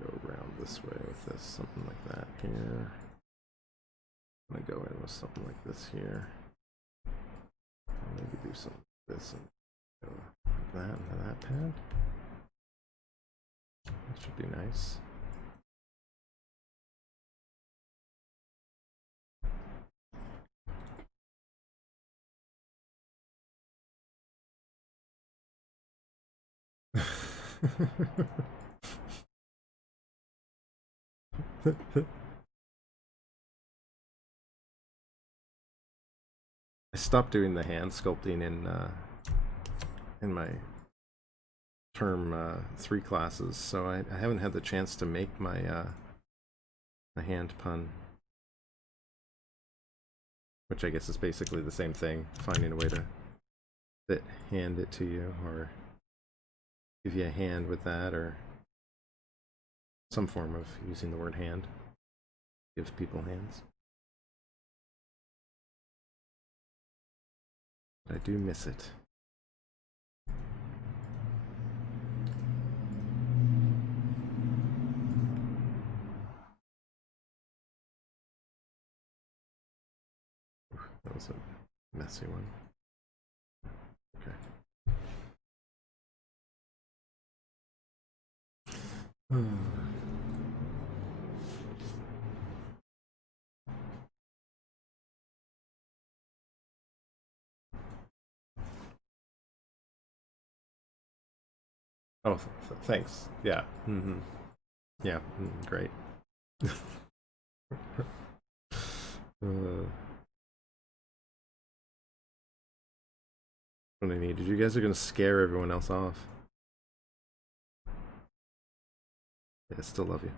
Go around this way with this, something like that here. I'm gonna go in with something like this here. Maybe do something like this and go like that into that pad. That should be nice. I stopped doing the hand sculpting in my term 3 classes, so I haven't had the chance to make my my hand pun, which I guess is basically the same thing, finding a way to hand it to you, or give you a hand with that, or some form of using the word hand. Gives people hands. I do miss it. That was a messy one. Okay. Oh, thanks. Yeah. Mm-hmm. Yeah. Great. What I needed. You guys are gonna scare everyone else off. Yeah, I still love you.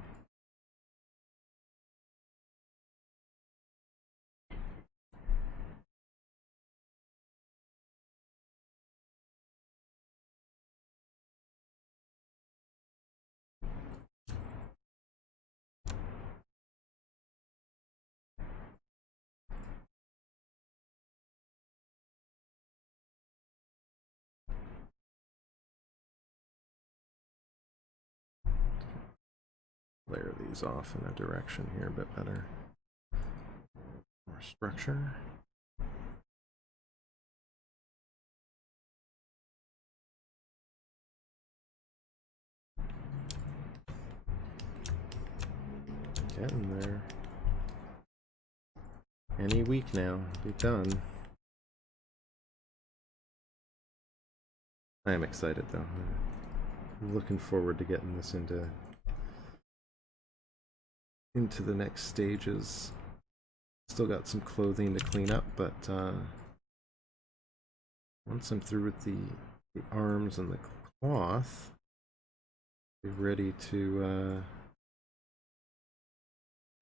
Layer these off in a direction here a bit better. More structure. Getting there. Any week now, be done. I am excited though. I'm looking forward to getting this into the next stages. Still got some clothing to clean up, but once I'm through with the arms and the cloth, be ready to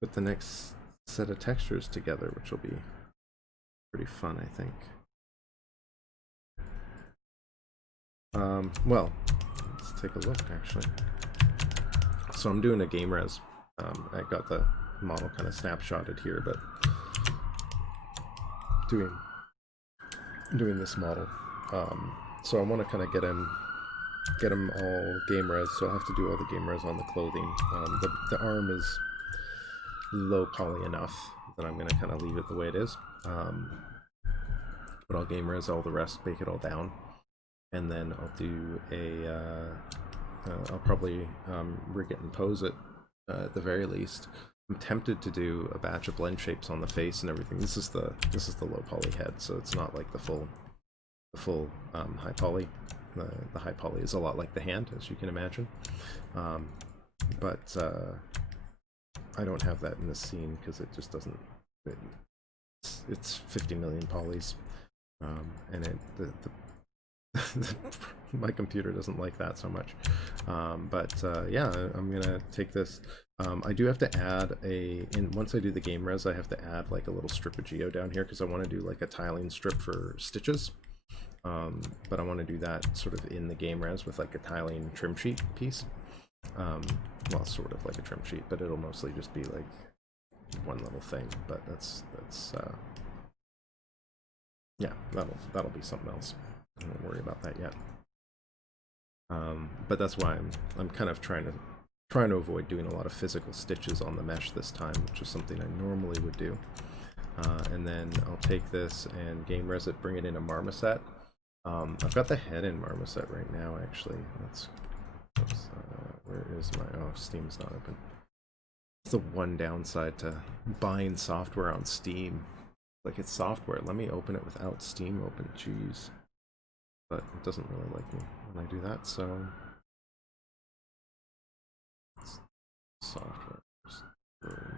put the next set of textures together, which will be pretty fun, I think. Well, let's take a look actually. So I'm doing a game res. I got the model kind of snapshotted here, but doing this model. So I want to kind of get him get them all game res, so I'll have to do all the game res on the clothing. The arm is low poly enough that I'm going to kind of leave it the way it is. But I'll game res all the rest, bake it all down, and then I'll do a I'll probably rig it and pose it at the very least. I'm tempted to do a batch of blend shapes on the face and everything. This is the low poly head, so it's not like the full high poly. The high poly is a lot like the hand, as you can imagine, but I don't have that in this scene because it just doesn't. It's 50 million polys, and my computer doesn't like that so much. Yeah, I'm gonna take this. I do have to add once I do the game res, I have to add like a little strip of geo down here because I want to do like a tiling strip for stitches. But I want to do that sort of in the game res with like a tiling trim sheet piece. Well, sort of like a trim sheet, but it'll mostly just be like one little thing. But yeah, that'll be something else. I won't worry about that yet. But that's why I'm kind of trying to avoid doing a lot of physical stitches on the mesh this time, which is something I normally would do. And then I'll take this and game res it, bring it into Marmoset. I've got the head in Marmoset right now, actually. Where is my... Oh, Steam's not open. It's the one downside to buying software on Steam. Like, it's software. Let me open it without Steam open. Jeez. But it doesn't really like me when I do that, so... Software.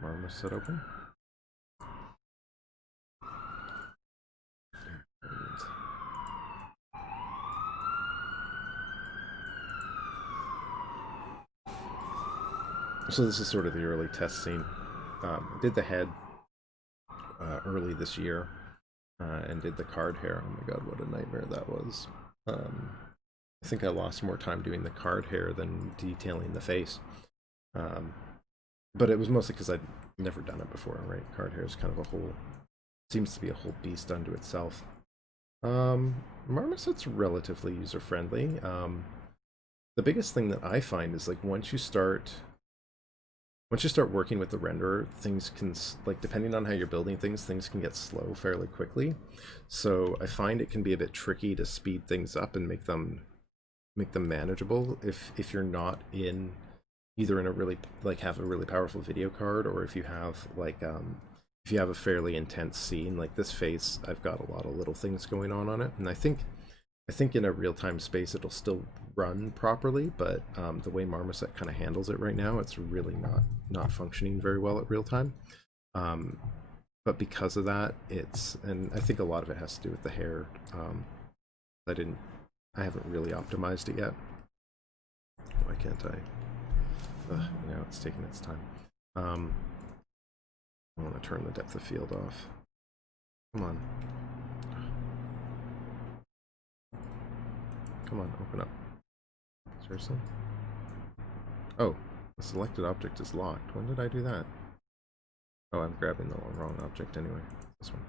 Marmoset open. So this is sort of the early test scene. I did the head early this year, and did the card hair. Oh my god, what a nightmare that was. I think I lost more time doing the card hair than detailing the face. But it was mostly because I'd never done it before, right? Card hair is kind of seems to be a whole beast unto itself. Marmoset's relatively user-friendly. The biggest thing that I find is like once you start working with the renderer, things can, like, depending on how you're building things can get slow fairly quickly. So I find it can be a bit tricky to speed things up and make them manageable if you're not either in a really, like, have a really powerful video card, or if you have like if you have a fairly intense scene like this face. I've got a lot of little things going on it, and I think in a real-time space it'll still run properly, but the way Marmoset kind of handles it right now, it's really not functioning very well at real time. But because of that, and I think a lot of it has to do with the hair. I haven't really optimized it yet. Why can't I? Now it's taking its time. I want to turn the depth of field off. Come on. Come on, open up. Seriously? Oh, the selected object is locked. When did I do that? Oh, I'm grabbing the wrong object anyway. This one.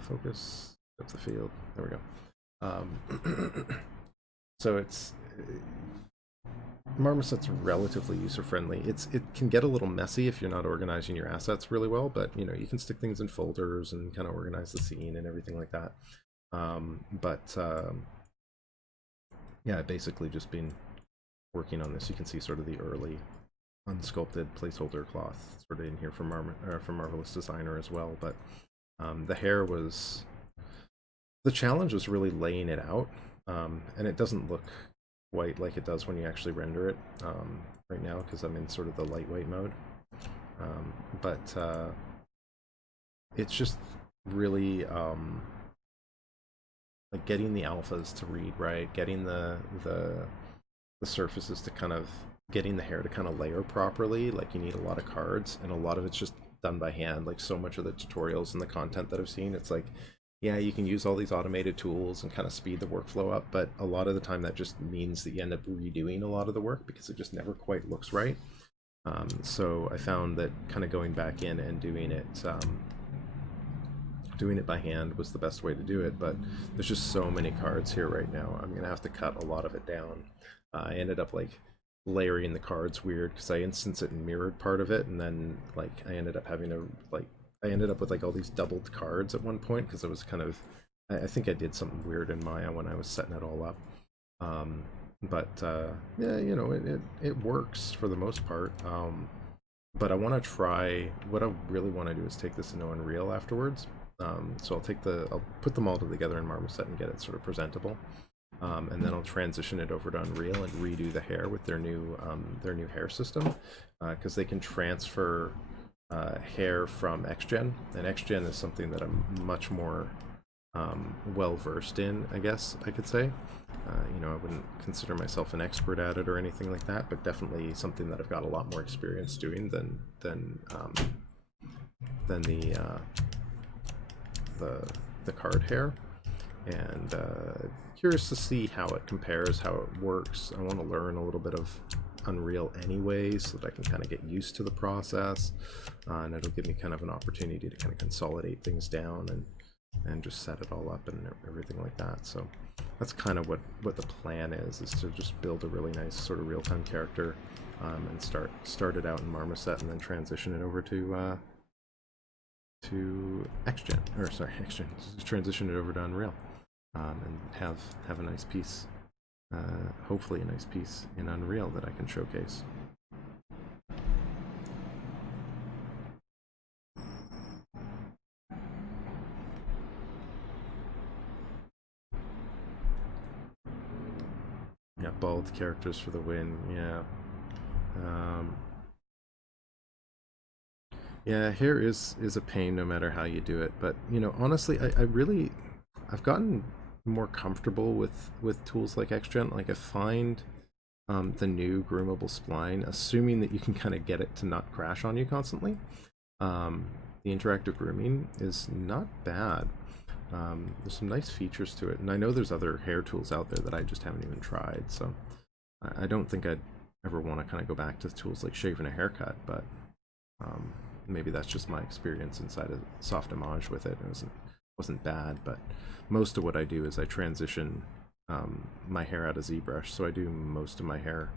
Focus, depth of field. There we go. So Marmoset's relatively user-friendly. It can get a little messy if you're not organizing your assets really well, but you know, you can stick things in folders and kind of organize the scene and everything like that. Yeah, I've basically just been working on this. You can see sort of the early unsculpted placeholder cloth sort of in here from Marvelous Designer as well. But the hair was... The challenge was really laying it out, and it doesn't look quite like it does when you actually render it right now, because I'm in sort of the lightweight mode. It's just really... like getting the alphas to read right, getting the surfaces to kind of, getting the hair to kind of layer properly. Like, you need a lot of cards, and a lot of it's just done by hand. Like, so much of the tutorials and the content that I've seen, it's like, yeah, you can use all these automated tools and kind of speed the workflow up, but a lot of the time that just means that you end up redoing a lot of the work because it just never quite looks right. So I found that kind of going back in and doing it doing it by hand was the best way to do it, but there's just so many cards here right now. I'm gonna have to cut a lot of it down. I ended up like layering the cards weird because I instanced it and mirrored part of it, and then like I ended up having to like I ended up with like all these doubled cards at one point because I was kind of I think I did something weird in Maya when I was setting it all up. But yeah, you know, it works for the most part. But I want to try. What I really want to do is take this into Unreal afterwards. So I'll put them all together in Marmoset and get it sort of presentable. And then I'll transition it over to Unreal and redo the hair with their new hair system, because they can transfer hair from XGen, and XGen is something that I'm much more well versed in, I guess I could say. You know, I wouldn't consider myself an expert at it or anything like that, but definitely something that I've got a lot more experience doing than the card hair. And curious to see how it compares, how it works. I want to learn a little bit of Unreal anyway, so that I can kind of get used to the process, and it'll give me kind of an opportunity to kind of consolidate things down and just set it all up and everything like that. So that's kind of what the plan is to just build a really nice sort of real-time character, and start it out in Marmoset and then transition it over to XGen, or sorry, XGen, transition it over to Unreal, and have a nice piece, hopefully a nice piece in Unreal that I can showcase. Yeah, bald characters for the win. Yeah. Yeah, hair is a pain no matter how you do it, but you know, honestly, I've gotten more comfortable with tools like XGen. Like I find the new groomable spline, assuming that you can kind of get it to not crash on you constantly, the interactive grooming is not bad. There's some nice features to it, and I know there's other hair tools out there that I just haven't even tried, so I don't think I'd ever want to kind of go back to tools like shaving a haircut, but maybe that's just my experience inside of Soft Image with it. It wasn't bad, but most of what I do is I transition my hair out of ZBrush, so I do most of my hair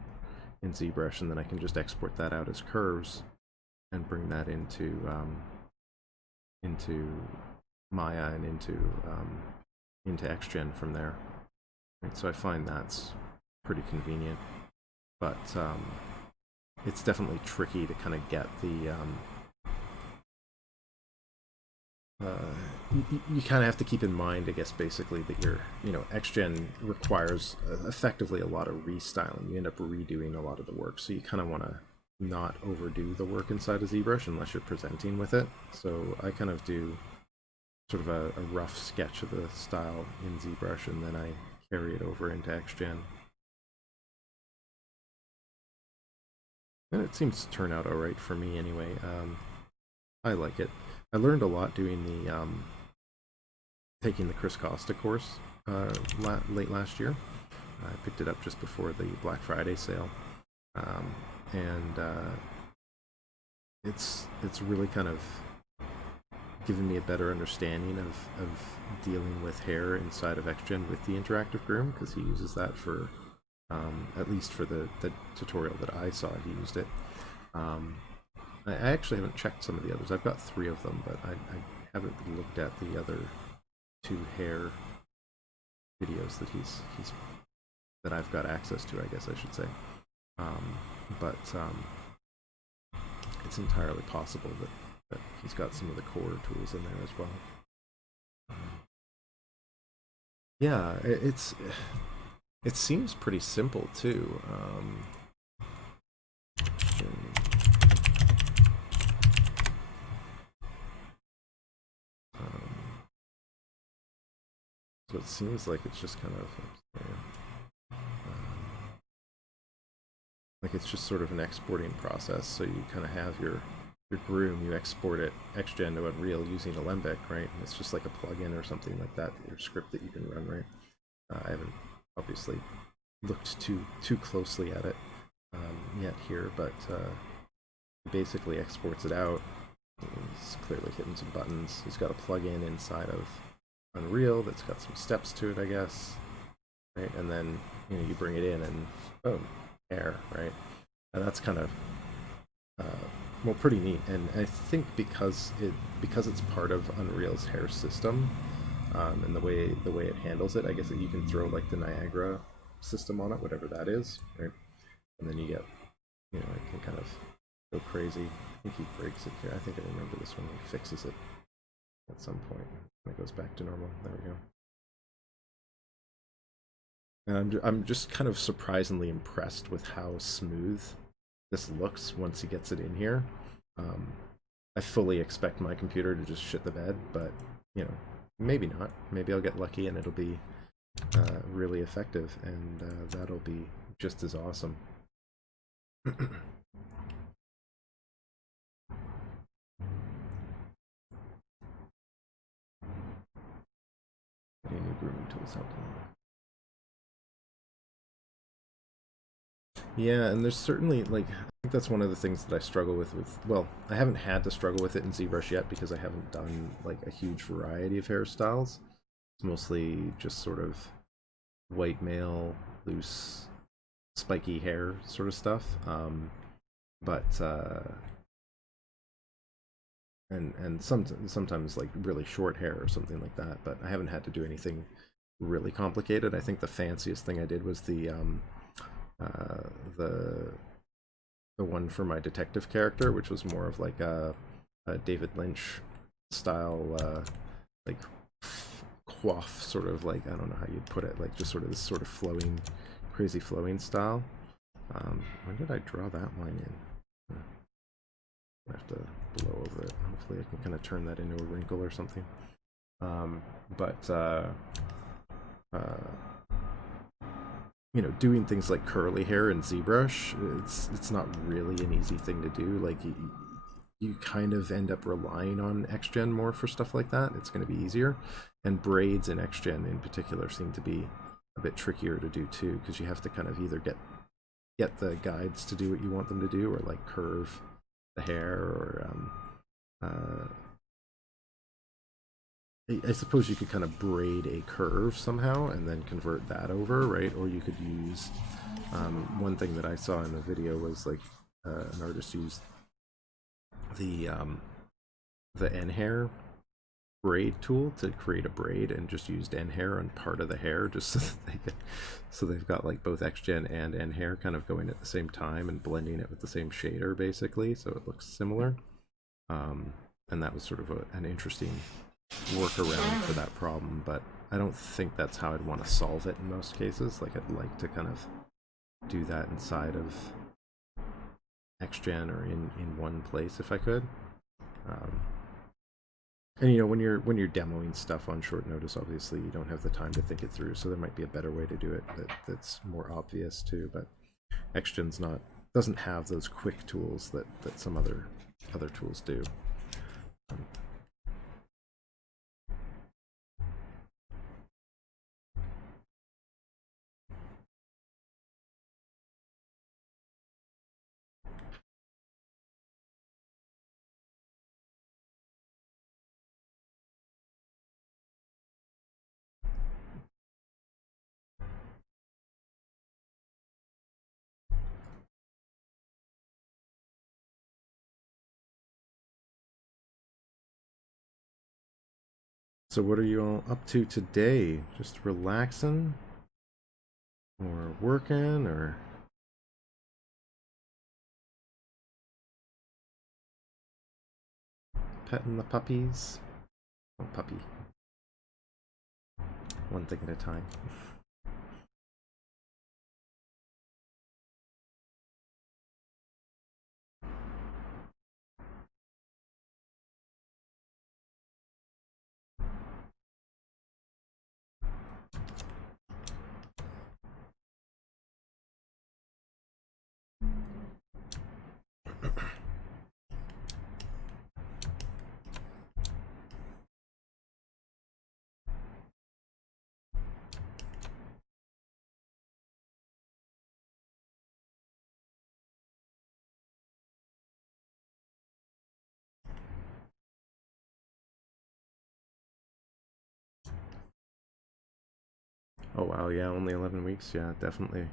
in ZBrush, and then I can just export that out as curves and bring that into Maya and into XGen from there. Right, so I find that's pretty convenient, but it's definitely tricky to kind of get the you kind of have to keep in mind, I guess, basically that XGen requires effectively a lot of restyling. You end up redoing a lot of the work, so you kind of want to not overdo the work inside of ZBrush unless you're presenting with it. So I kind of do sort of a rough sketch of the style in ZBrush, and then I carry it over into XGen. And it seems to turn out alright for me anyway. I like it. I learned a lot doing the taking the Chris Costa course late last year. I picked it up just before the Black Friday sale, and it's really kind of given me a better understanding of dealing with hair inside of XGen with the interactive groom, because he uses that for at least for the tutorial that I saw, he used it. I actually haven't checked some of the others. I've got 3 of them, but I haven't looked at the other 2 hair videos that that I've got access to, I guess I should say. But it's entirely possible that he's got some of the core tools in there as well. Yeah, it seems pretty simple too. So it seems like it's just kind of like it's just sort of an exporting process. So you kind of have your groom, you export it XGen to Unreal using Alembic, right? And it's just like a plugin or something like that, your script that you can run, right? I haven't obviously looked too closely at it yet here, but he basically exports it out, He's clearly hitting some buttons. He's got a plug-in inside of Unreal that's got some steps to it, I guess. Right, and then you bring it in and boom, hair, right? And that's kind of well, pretty neat. And I think because it's part of Unreal's hair system, and the way it handles it, I guess that you can throw like the Niagara system on it, whatever that is, right? And then you get, it can kind of go crazy. I think he breaks it here. I think I remember this one. He fixes it at some point when it goes back to normal. There we go. And I'm just kind of surprisingly impressed with how smooth this looks once he gets it in here. I fully expect my computer to just shit the bed, but maybe not. Maybe I'll get lucky and it'll be really effective, and that'll be just as awesome. Any new grooming tools out there? Yeah, and there's certainly, like, I think that's one of the things that I struggle with, well, I haven't had to struggle with it in ZBrush yet because I haven't done, like, a huge variety of hairstyles. It's mostly just sort of white male, loose, spiky hair sort of stuff. And sometimes, like, really short hair or something like that, but I haven't had to do anything really complicated. I think the fanciest thing I did was the one for my detective character, which was more of like a David Lynch style, like coif, sort of, like, I don't know how you'd put it, like just sort of this sort of flowing, crazy flowing style. When did I draw that line in? I have to blow over it. Hopefully I can kind of turn that into a wrinkle or something. Doing things like curly hair in ZBrush, it's not really an easy thing to do. Like, you kind of end up relying on XGen more for stuff like that. It's going to be easier. And braids in XGen in particular seem to be a bit trickier to do too, because you have to kind of either get the guides to do what you want them to do, or like curve the hair, or I suppose you could kind of braid a curve somehow and then convert that over, right? Or you could use, one thing that I saw in the video was like an artist used the N-hair braid tool to create a braid, and just used N-hair on part of the hair, just so they've got like both XGen and N-hair kind of going at the same time and blending it with the same shader, basically, so it looks similar. And that was sort of an interesting workaround for that problem, but I don't think that's how I'd want to solve it in most cases. Like, I'd like to kind of do that inside of XGen or in one place if I could. And when you're demoing stuff on short notice, obviously you don't have the time to think it through, so there might be a better way to do it that's more obvious too. But XGen's doesn't have those quick tools that some other tools do. So what are you all up to today? Just relaxing? Or working? Or petting the puppies? Oh, puppy. One thing at a time. Oh wow, yeah, only 11 weeks. Yeah, definitely.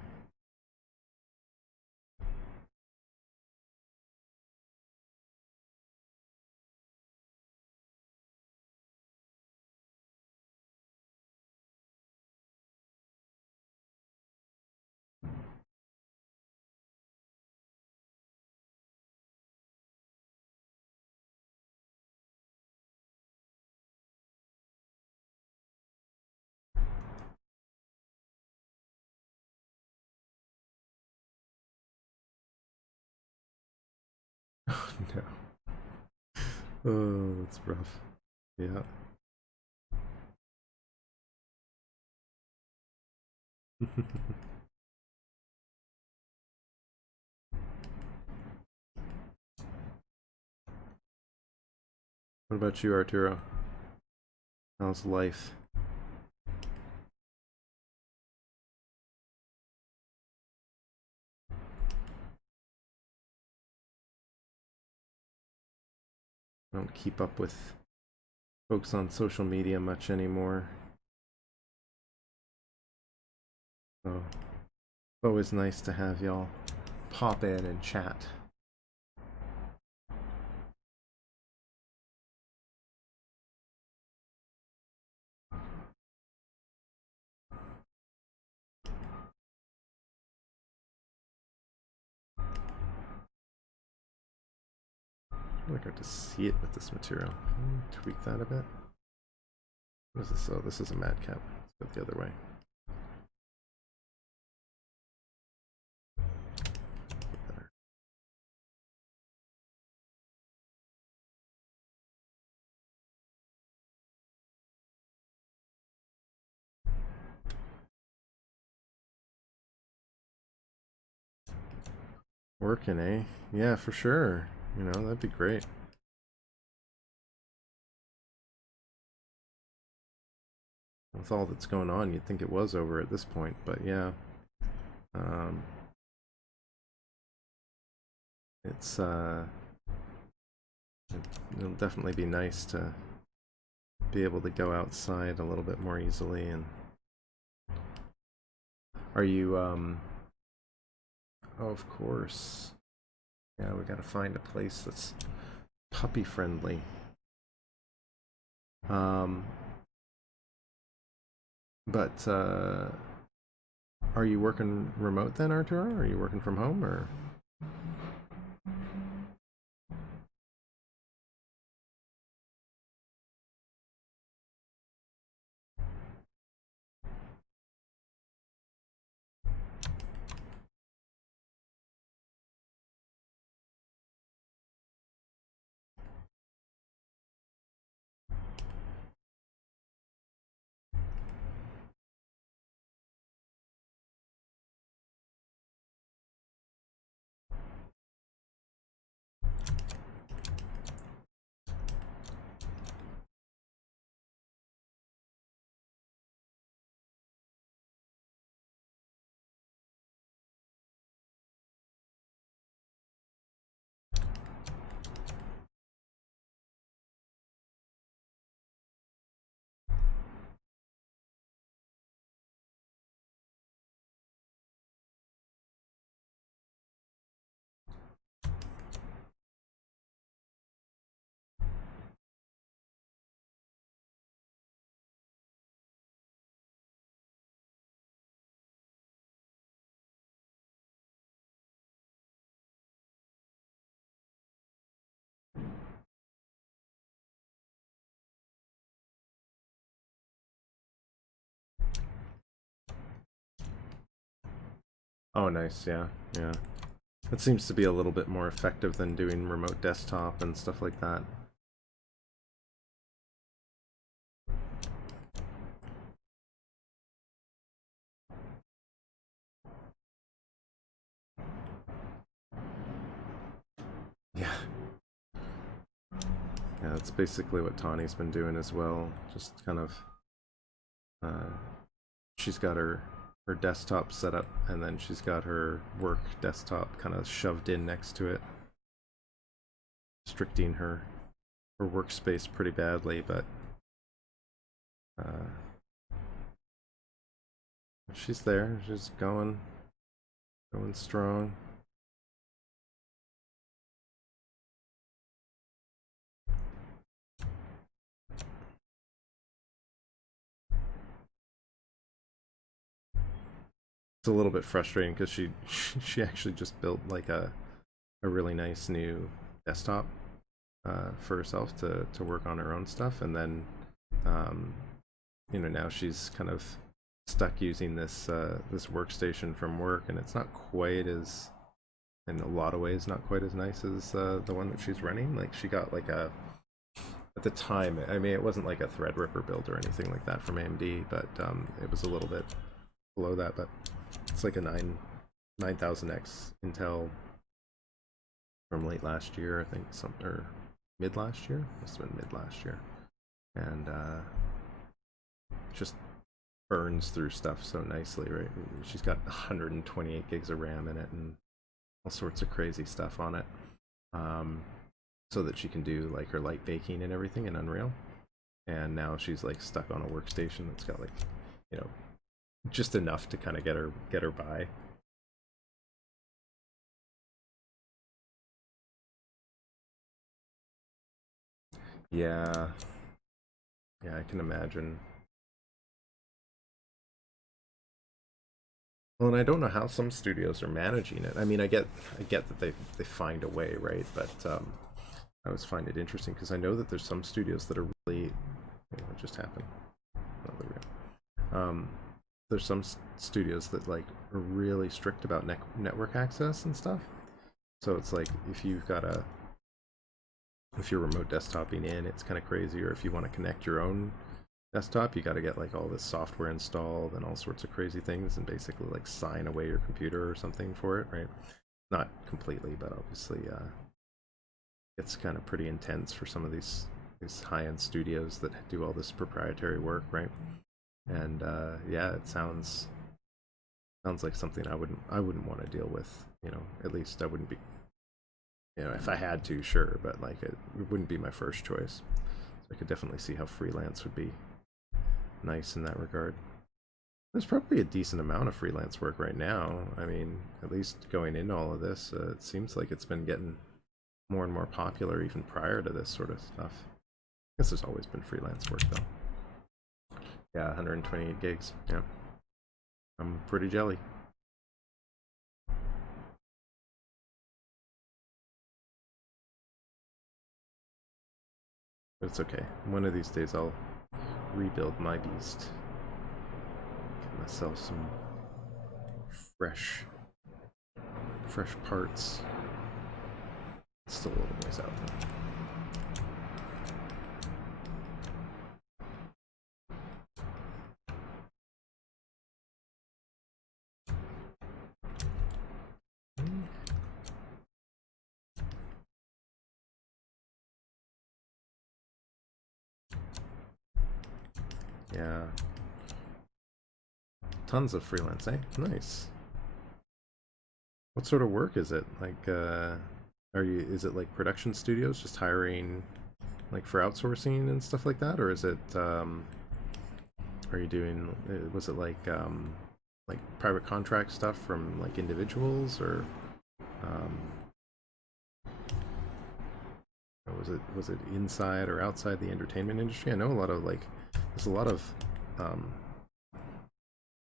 No. Oh, that's rough. Yeah. What about you, Arturo? How's life? I don't keep up with folks on social media much anymore. So, always nice to have y'all pop in and chat. I feel like I have to see it with this material. Can you tweak that a bit? What is this? Oh, this is a madcap. Let's go the other way. Better. Working, eh? Yeah, for sure. You know, that'd be great. With all that's going on, you'd think it was over at this point, but yeah. Um, it's, it'll definitely be nice to be able to go outside a little bit more easily. And are you, oh, of course. Yeah, we gotta find a place that's puppy friendly. Um, but, are you working remote then, Arturo? Are you working from home, or? Oh, nice. Yeah, yeah. It seems to be a little bit more effective than doing remote desktop and stuff like that. Yeah. Yeah, that's basically what Tawny's been doing as well. Just kind of, uh, she's got her desktop set up, and then she's got her work desktop kind of shoved in next to it, restricting her workspace pretty badly. But uh, she's there. She's going strong. It's a little bit frustrating because she actually just built like a really nice new desktop for herself to work on her own stuff, and then you know, now she's kind of stuck using this this workstation from work, and it's not quite as, in a lot of ways, not quite as nice as the one that she's running. Like, she got like a, at the time, I mean, it wasn't like a Threadripper build or anything like that from AMD, but it was a little bit below that. But it's like a 9000X Intel from late last year, I think, or mid last year. Must have been mid last year, and just burns through stuff so nicely, right? She's got 128 gigs of RAM in it and all sorts of crazy stuff on it, so that she can do like her light baking and everything in Unreal. And now she's like stuck on a workstation that's got like, you know, just enough to kind of get her by. Yeah, I can imagine. Well, and I don't know how some studios are managing it. I mean, I get that they find a way, right? But I always find it interesting because I know that there's some studios that are really, what just happened? Oh, there we go. There's some studios that like are really strict about network access and stuff. So it's like if you're remote desktoping in, it's kind of crazy. Or if you want to connect your own desktop, you got to get like all this software installed and all sorts of crazy things, and basically like sign away your computer or something for it, right? Not completely, but obviously it's kind of pretty intense for some of these high-end studios that do all this proprietary work, right? And yeah, it sounds like something I wouldn't want to deal with. You know, at least I wouldn't be. You know, if I had to, sure, but like it wouldn't be my first choice. So I could definitely see how freelance would be nice in that regard. There's probably a decent amount of freelance work right now. I mean, at least going into all of this, it seems like it's been getting more and more popular even prior to this sort of stuff. I guess there's always been freelance work though. Yeah, 128 gigs. Yeah, I'm pretty jelly. But it's okay. One of these days I'll rebuild my beast. Get myself some fresh parts. Still a little ways out though. Yeah. Tons of freelance, eh? Nice. What sort of work is it? Like, is it like production studios just hiring, like, for outsourcing and stuff like that? Or is it, are you doing, was it like private contract stuff from like individuals, or was it inside or outside the entertainment industry? I know a lot of like, there's a lot of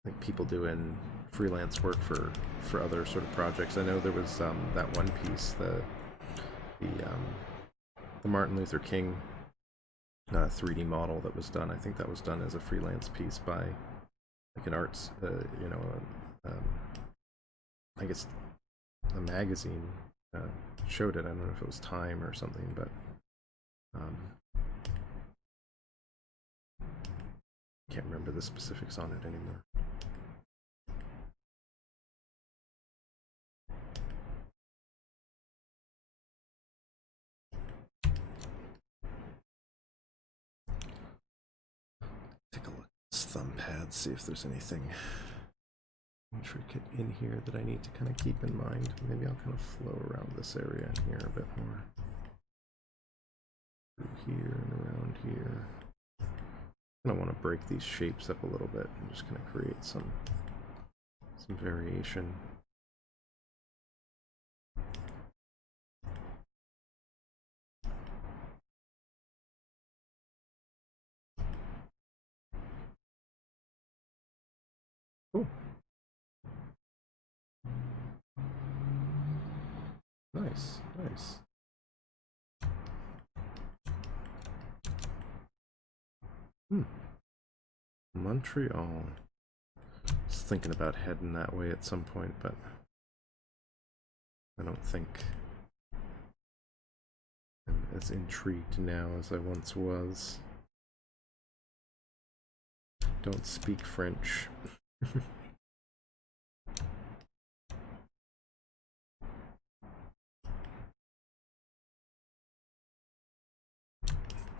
like people doing freelance work for other sort of projects. I know there was that one piece, the Martin Luther King 3D model that was done. I think that was done as a freelance piece by like an arts, you know, I guess a magazine showed it. I don't know if it was Time or something, but can't remember the specifics on it anymore. Take a look at this thumb pad, see if there's anything intricate in here that I need to kind of keep in mind. Maybe I'll kind of flow around this area here a bit more. Through here and around here. I kind of want to break these shapes up a little bit and just kind of create some some variation. Cool. Nice, nice. Montreal. Just thinking about heading that way at some point, but I don't think I'm as intrigued now as I once was. Don't speak French.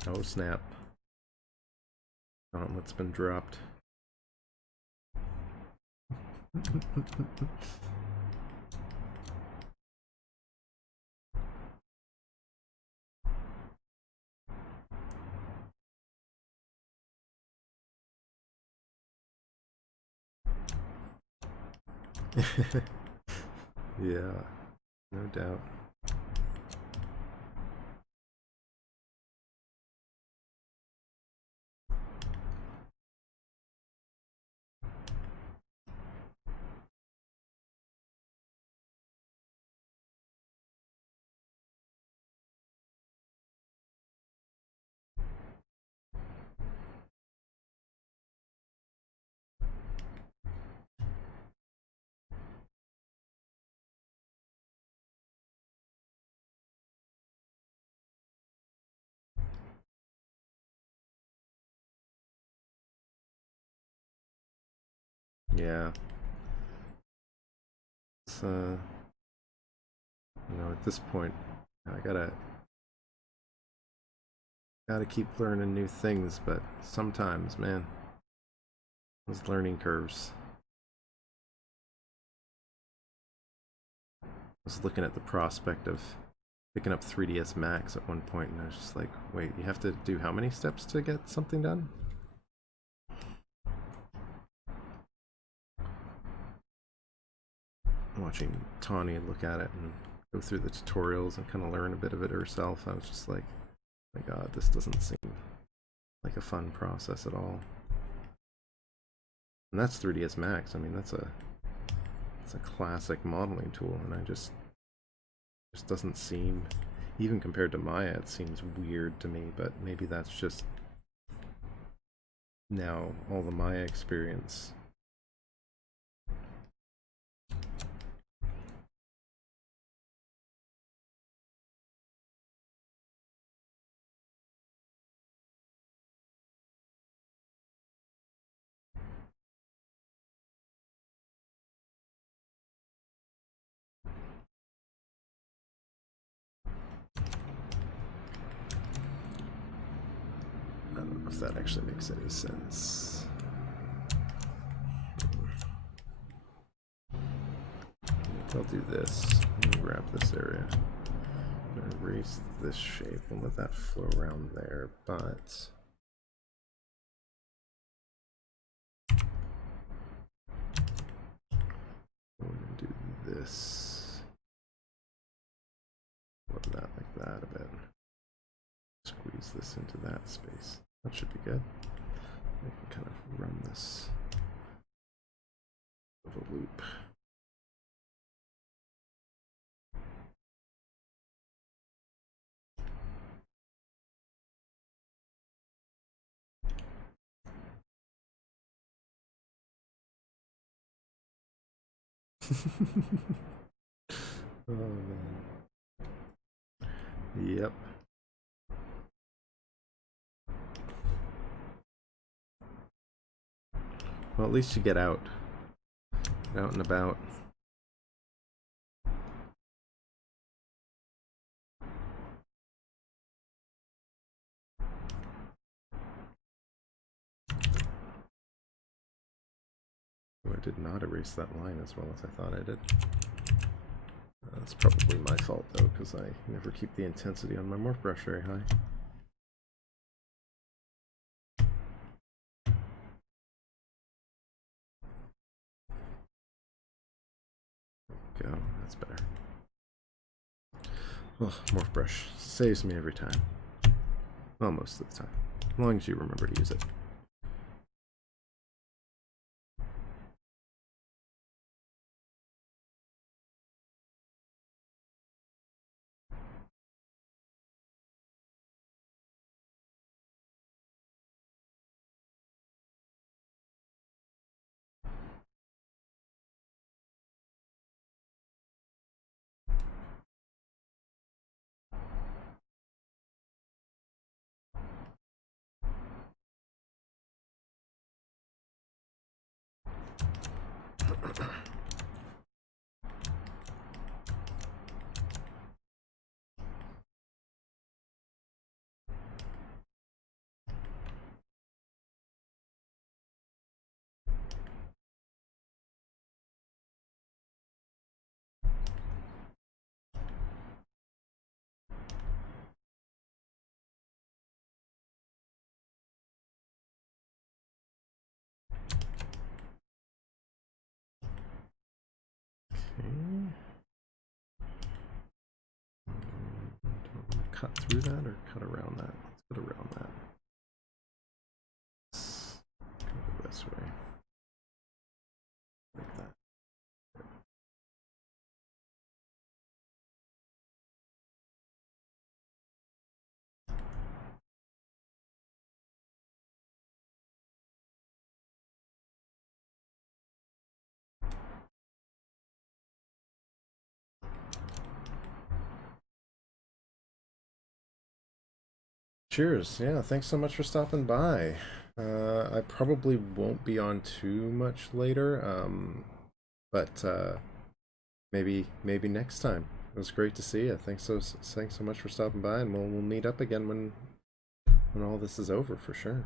Oh snap. Gauntlet's been dropped. Yeah, no doubt. Yeah. It's, you know, at this point, I gotta keep learning new things, but sometimes, man, those learning curves. I was looking at the prospect of picking up 3DS Max at one point, and I was just like, wait, you have to do how many steps to get something done? Watching Tawny look at it and go through the tutorials and kind of learn a bit of it herself, I was just like, oh my god, this doesn't seem like a fun process at all. And that's 3DS Max. I mean, that's a classic modeling tool, and I just doesn't seem, even compared to Maya, it seems weird to me, but maybe that's just now all the Maya experience. I don't know if that actually makes any sense. I'll do this. Let me grab this area. I'm gonna erase this shape and let that flow around there, but I'm gonna do this. Flip that like that a bit. Squeeze this into that space. That should be good. I can kind of run this of a loop. Oh man. Yep. Well, at least you get out. Get out and about. Oh, I did not erase that line as well as I thought I did. That's probably my fault though, because I never keep the intensity on my morph brush very high. we go. That's better. Oh, morph brush saves me every time. Well, most of the time. As long as you remember to use it. Cut through that or cut around that? Let's cut around that. Let's go this way. Like that. Cheers. Yeah, thanks so much for stopping by. I probably won't be on too much later, but maybe next time. It was great to see you. Thanks so much for stopping by, and we'll meet up again when all this is over for sure.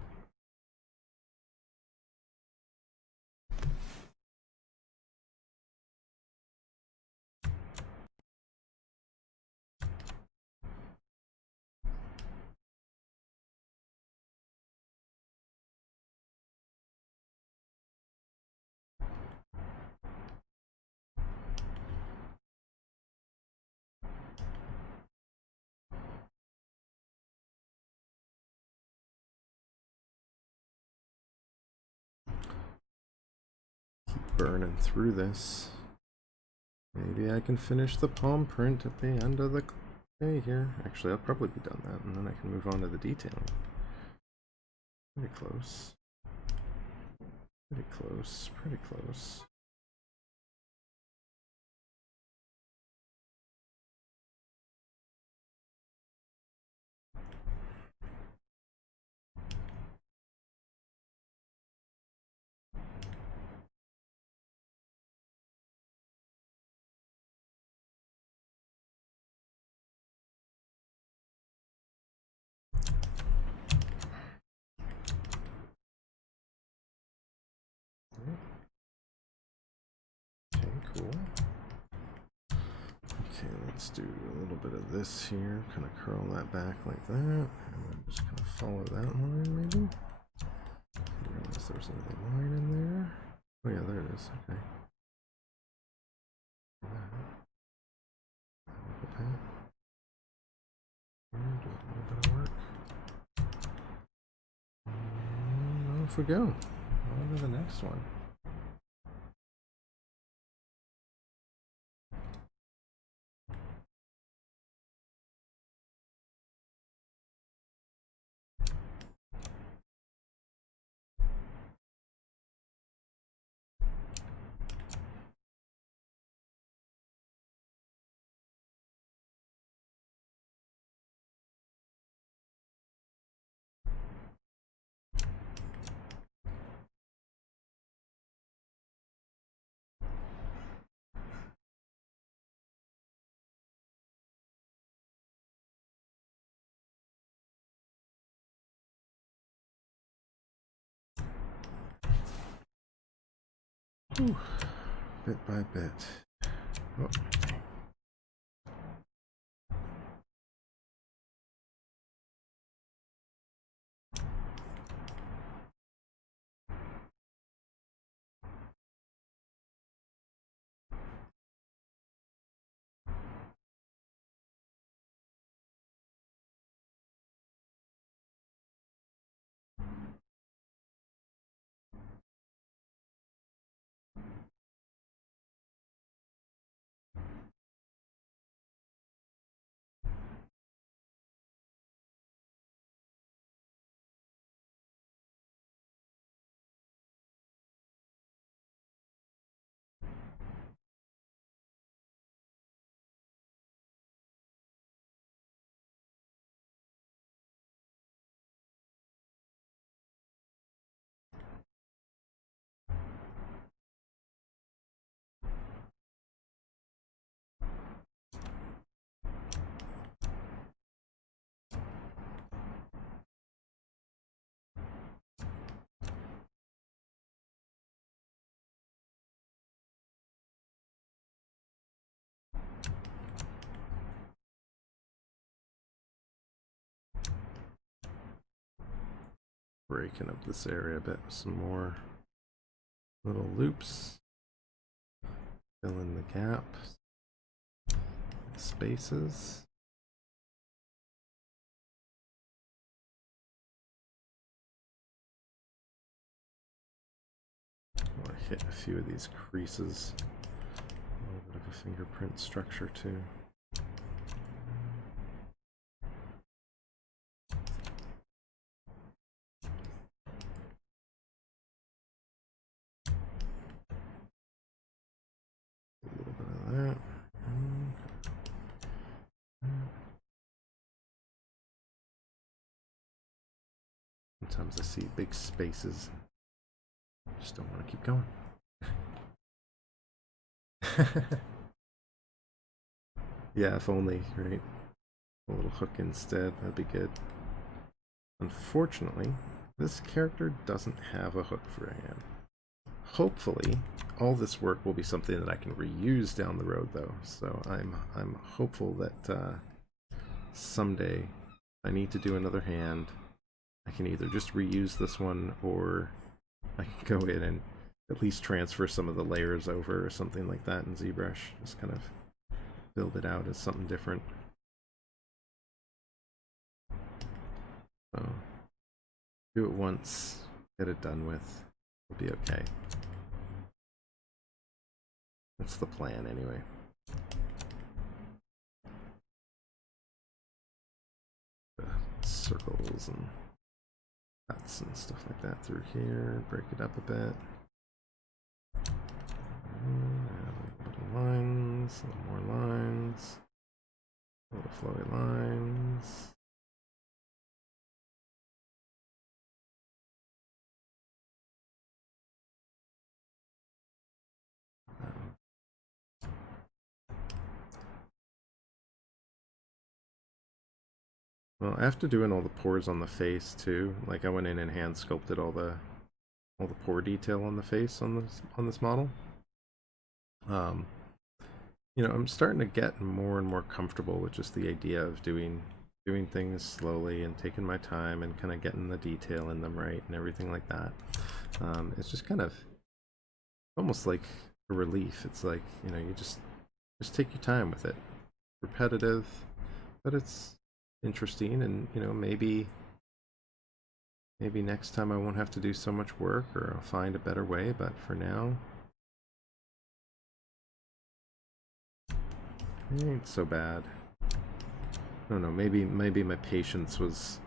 Keep burning through this. Maybe I can finish the palm print at the end of the day here. Actually, I'll probably be done that, and then I can move on to the detailing. Pretty close. Pretty close. Pretty close. Okay, cool. Okay, let's do a little bit of this here. Kind of curl that back like that. And then just kind of follow that line, maybe. I didn't realize there was another line in there. Oh yeah, there it is. Okay. Look at that. Here, do a little bit of work. And off we go. On to the next one. Whew. Bit by bit. Oh. breaking up this area a bit with some more little loops. Fill in the gaps, spaces. I'll hit a few of these creases. A little bit of a fingerprint structure too. A little bit of that. Sometimes I see big spaces. Just don't want to keep going. Yeah, if only, right? A little hook instead, that'd be good. Unfortunately, this character doesn't have a hook for a hand. Hopefully, all this work will be something that I can reuse down the road, though. So I'm hopeful that someday I need to do another hand. I can either just reuse this one, or I can go in and at least transfer some of the layers over or something like that in ZBrush. Just kind of build it out as something different. So do it once, get it done with, it'll be okay. That's the plan anyway. Circles and cuts and stuff like that through here, break it up a bit. A little lines, a little more lines, a little flowy lines. Well, after doing all the pores on the face too, like I went in and hand sculpted all the pore detail on the face on this model. You know, I'm starting to get more and more comfortable with just the idea of doing things slowly and taking my time and kind of getting the detail in them right and everything like that. It's just kind of almost like a relief. It's like, you know, you just take your time with it. Repetitive, but it's interesting, and you know, maybe next time I won't have to do so much work, or I'll find a better way, but for now it ain't so bad. I don't know, maybe my patience was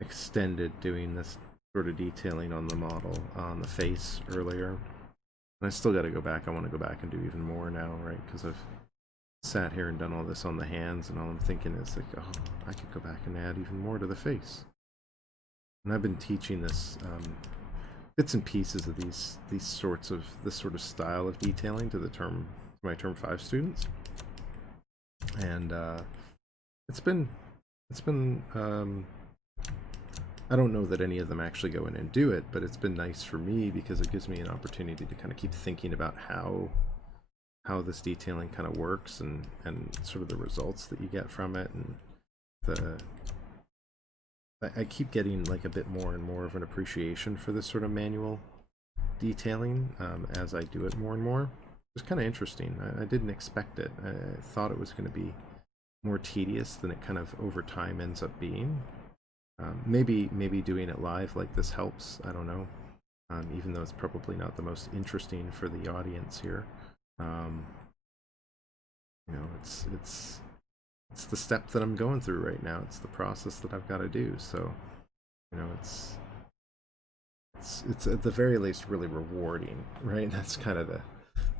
extended doing this sort of detailing on the model, on the face earlier. And I still got to go back. I want to go back and do even more now, right? Because I've sat here and done all this on the hands, and all I'm thinking is like, oh, I could go back and add even more to the face. And I've been teaching this bits and pieces of this sort of style of detailing to my term 5 students, and it's been I don't know that any of them actually go in and do it, but it's been nice for me because it gives me an opportunity to kind of keep thinking about how this detailing kind of works, and sort of the results that you get from it, and I keep getting like a bit more and more of an appreciation for this sort of manual detailing as I do it more and more. It's kind of interesting. I didn't expect it. I thought it was going to be more tedious than it kind of over time ends up being. Maybe doing it live like this helps. I don't know. Even though it's probably not the most interesting for the audience here. You know, it's the step that I'm going through right now. It's the process that I've got to do. So, you know, it's at the very least really rewarding, right? That's kind of the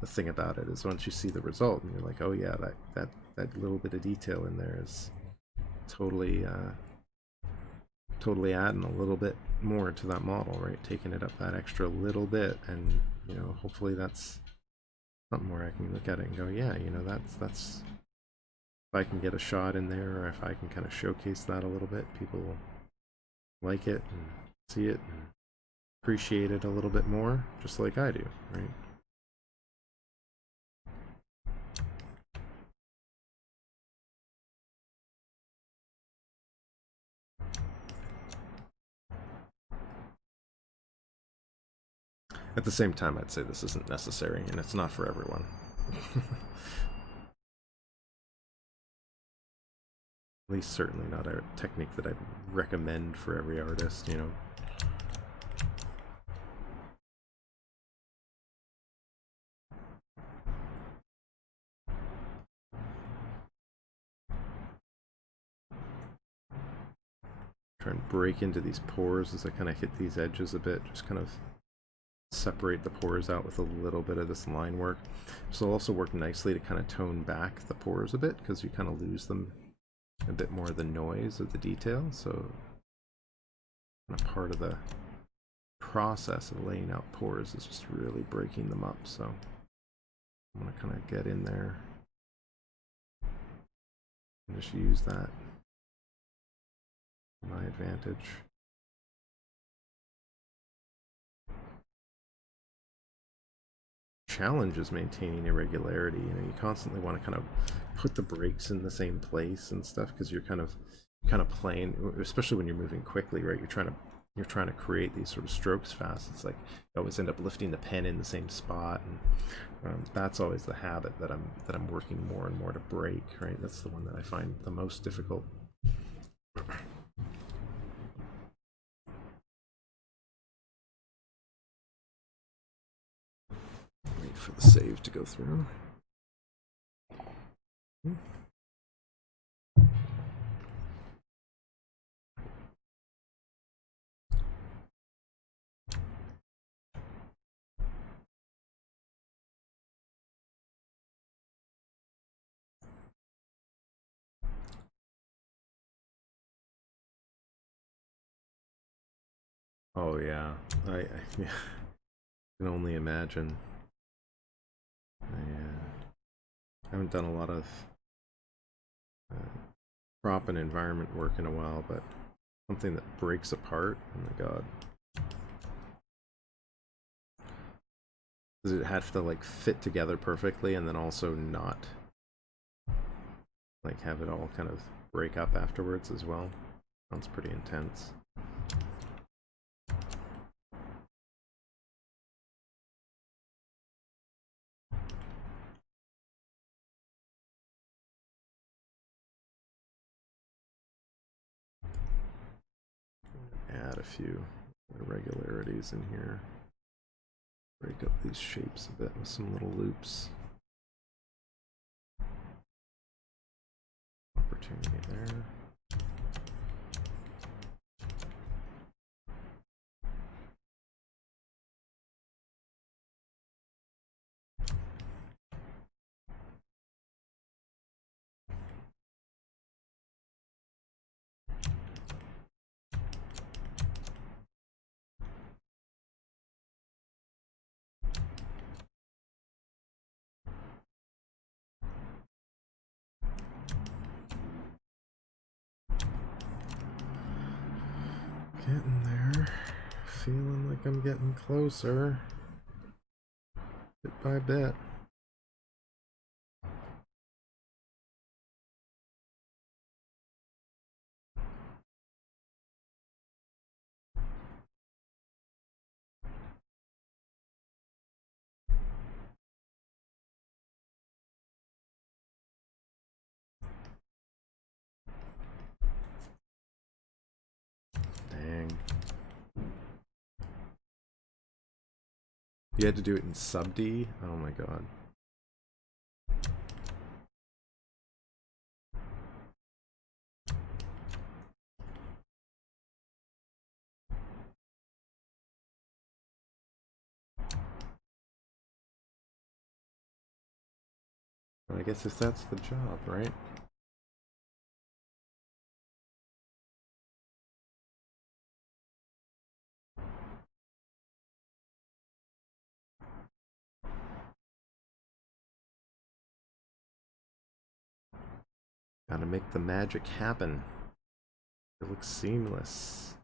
thing about it, is once you see the result and you're like, oh yeah, that little bit of detail in there is totally adding a little bit more to that model, right? Taking it up that extra little bit, and you know, hopefully that's something where I can look at it and go, yeah, you know, that's if I can get a shot in there, or if I can kind of showcase that a little bit, people will like it and see it and appreciate it a little bit more, just like I do, right? At the same time, I'd say this isn't necessary, and it's not for everyone. At least certainly not a technique that I'd recommend for every artist, you know. Try and break into these pores as I kind of hit these edges a bit, just kind of separate the pores out with a little bit of this line work. This will also work nicely to kind of tone back the pores a bit, because you kind of lose them a bit more of the noise of the detail. So kind of part of the process of laying out pores is just really breaking them up. So I'm going to kind of get in there and just use that to my advantage. Challenge is maintaining irregularity. You know, you constantly want to kind of put the breaks in the same place and stuff, because you're kind of playing, especially when you're moving quickly, right? You're trying to create these sort of strokes fast. It's like you always end up lifting the pen in the same spot, and that's always the habit that I'm working more and more to break, right? That's the one that I find the most difficult. Wait for the save to go through. Oh yeah, I yeah, can only imagine. I haven't done a lot of prop and environment work in a while, but something that breaks apart, oh my god. Does it have to like fit together perfectly and then also not like have it all kind of break up afterwards as well? Sounds pretty intense. Add a few irregularities in here. Break up these shapes a bit with some little loops. Opportunity there. Getting there. Feeling like I'm getting closer. Bit by bit. Dang. You had to do it in sub D? Oh my god. Well, I guess if that's the job, right? Gotta make the magic happen. It looks seamless.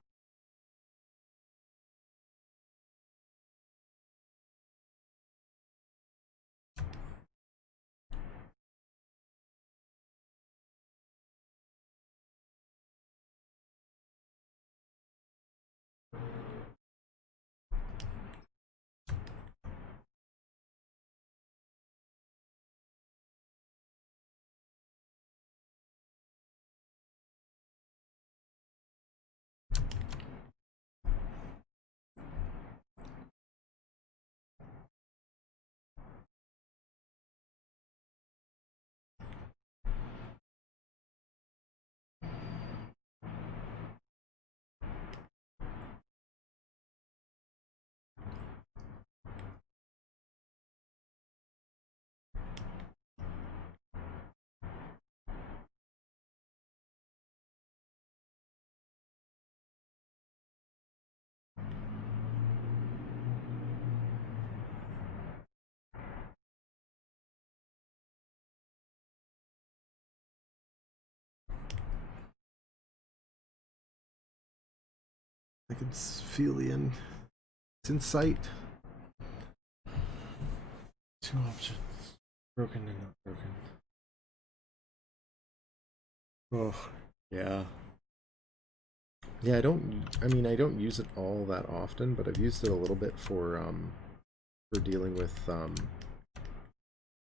I can feel the end. It's in sight. Two options. Broken and not broken. Oh, yeah. Yeah, I don't use it all that often, but I've used it a little bit for dealing with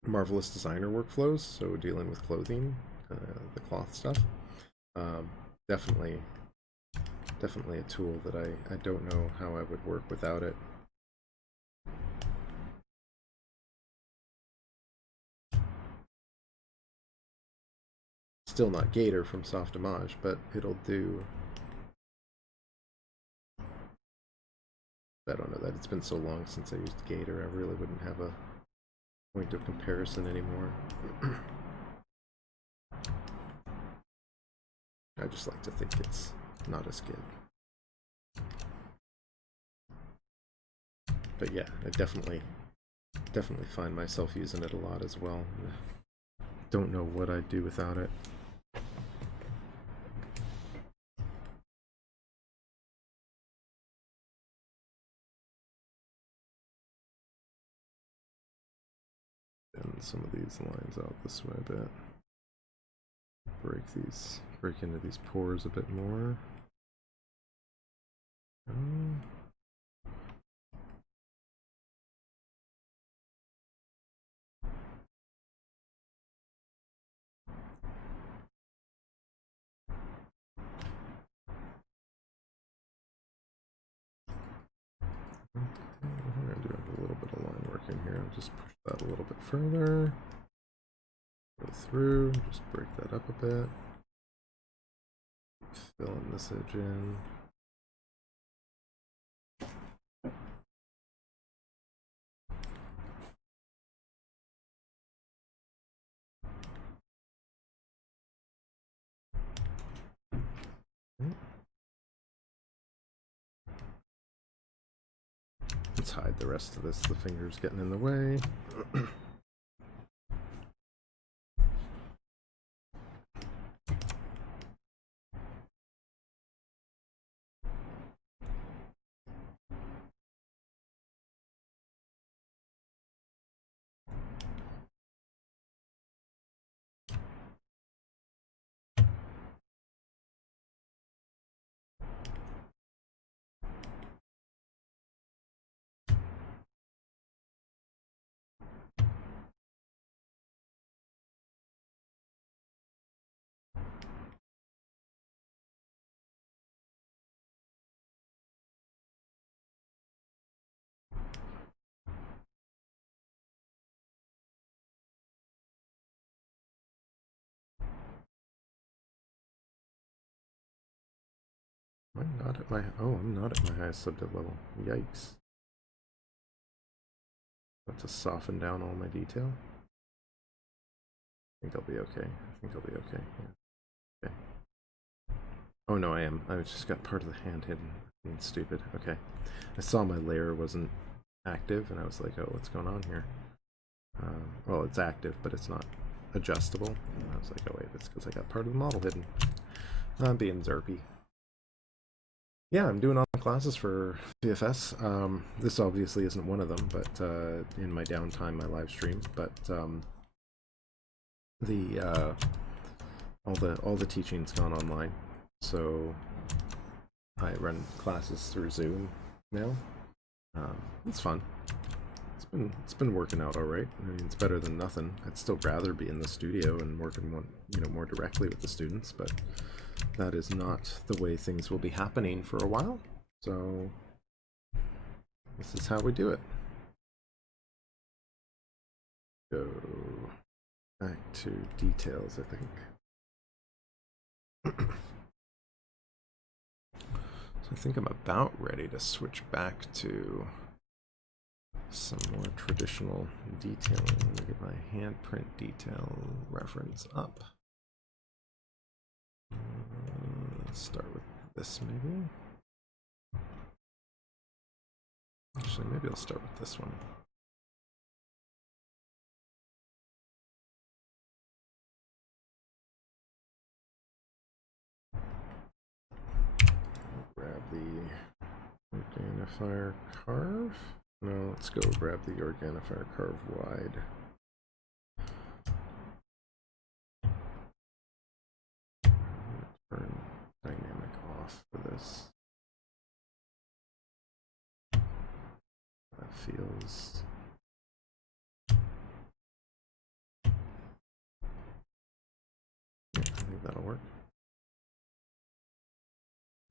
marvelous designer workflows, so dealing with clothing, the cloth stuff. Definitely a tool that I don't know how I would work without it. Still not Gator from Softimage, but it'll do. I don't know that it's been so long since I used Gator, I really wouldn't have a point of comparison anymore. I just like to think it's not as good. But yeah, I definitely find myself using it a lot as well. Don't know what I'd do without it. And some of these lines out this way a bit. Break into these pores a bit more. I'm going to do a little bit of line work in here. I'll just push that a little bit further. Go through, just break that up a bit. Fill in this edge in. Let's hide the rest of this. The finger's getting in the way. Am I not at my... Oh, I'm not at my highest subdit level. Yikes. Have to soften down all my detail. I think I'll be okay. Yeah. Okay. Oh no, I am. I just got part of the hand hidden. Being stupid. Okay. I saw my layer wasn't active, and I was like, oh, what's going on here? Well, it's active, but it's not adjustable. And I was like, oh wait, that's because I got part of the model hidden. I'm being Zerpy. Yeah, I'm doing online classes for VFS. This obviously isn't one of them, but in my downtime, my live stream. But all the teaching's gone online, so I run classes through Zoom now. It's fun. It's been working out all right. I mean, it's better than nothing. I'd still rather be in the studio and working more directly with the students, but that is not the way things will be happening for a while. So this is how we do it. Go back to details, I think. So I think I'm about ready to switch back to some more traditional detailing. Let me get my handprint detail reference up. Let's start with this, maybe. Actually, maybe I'll start with this one. Grab the Organifier carve? No, let's go grab the Organifier carve wide. Turn dynamic off for this. That feels... Yeah, I think that'll work.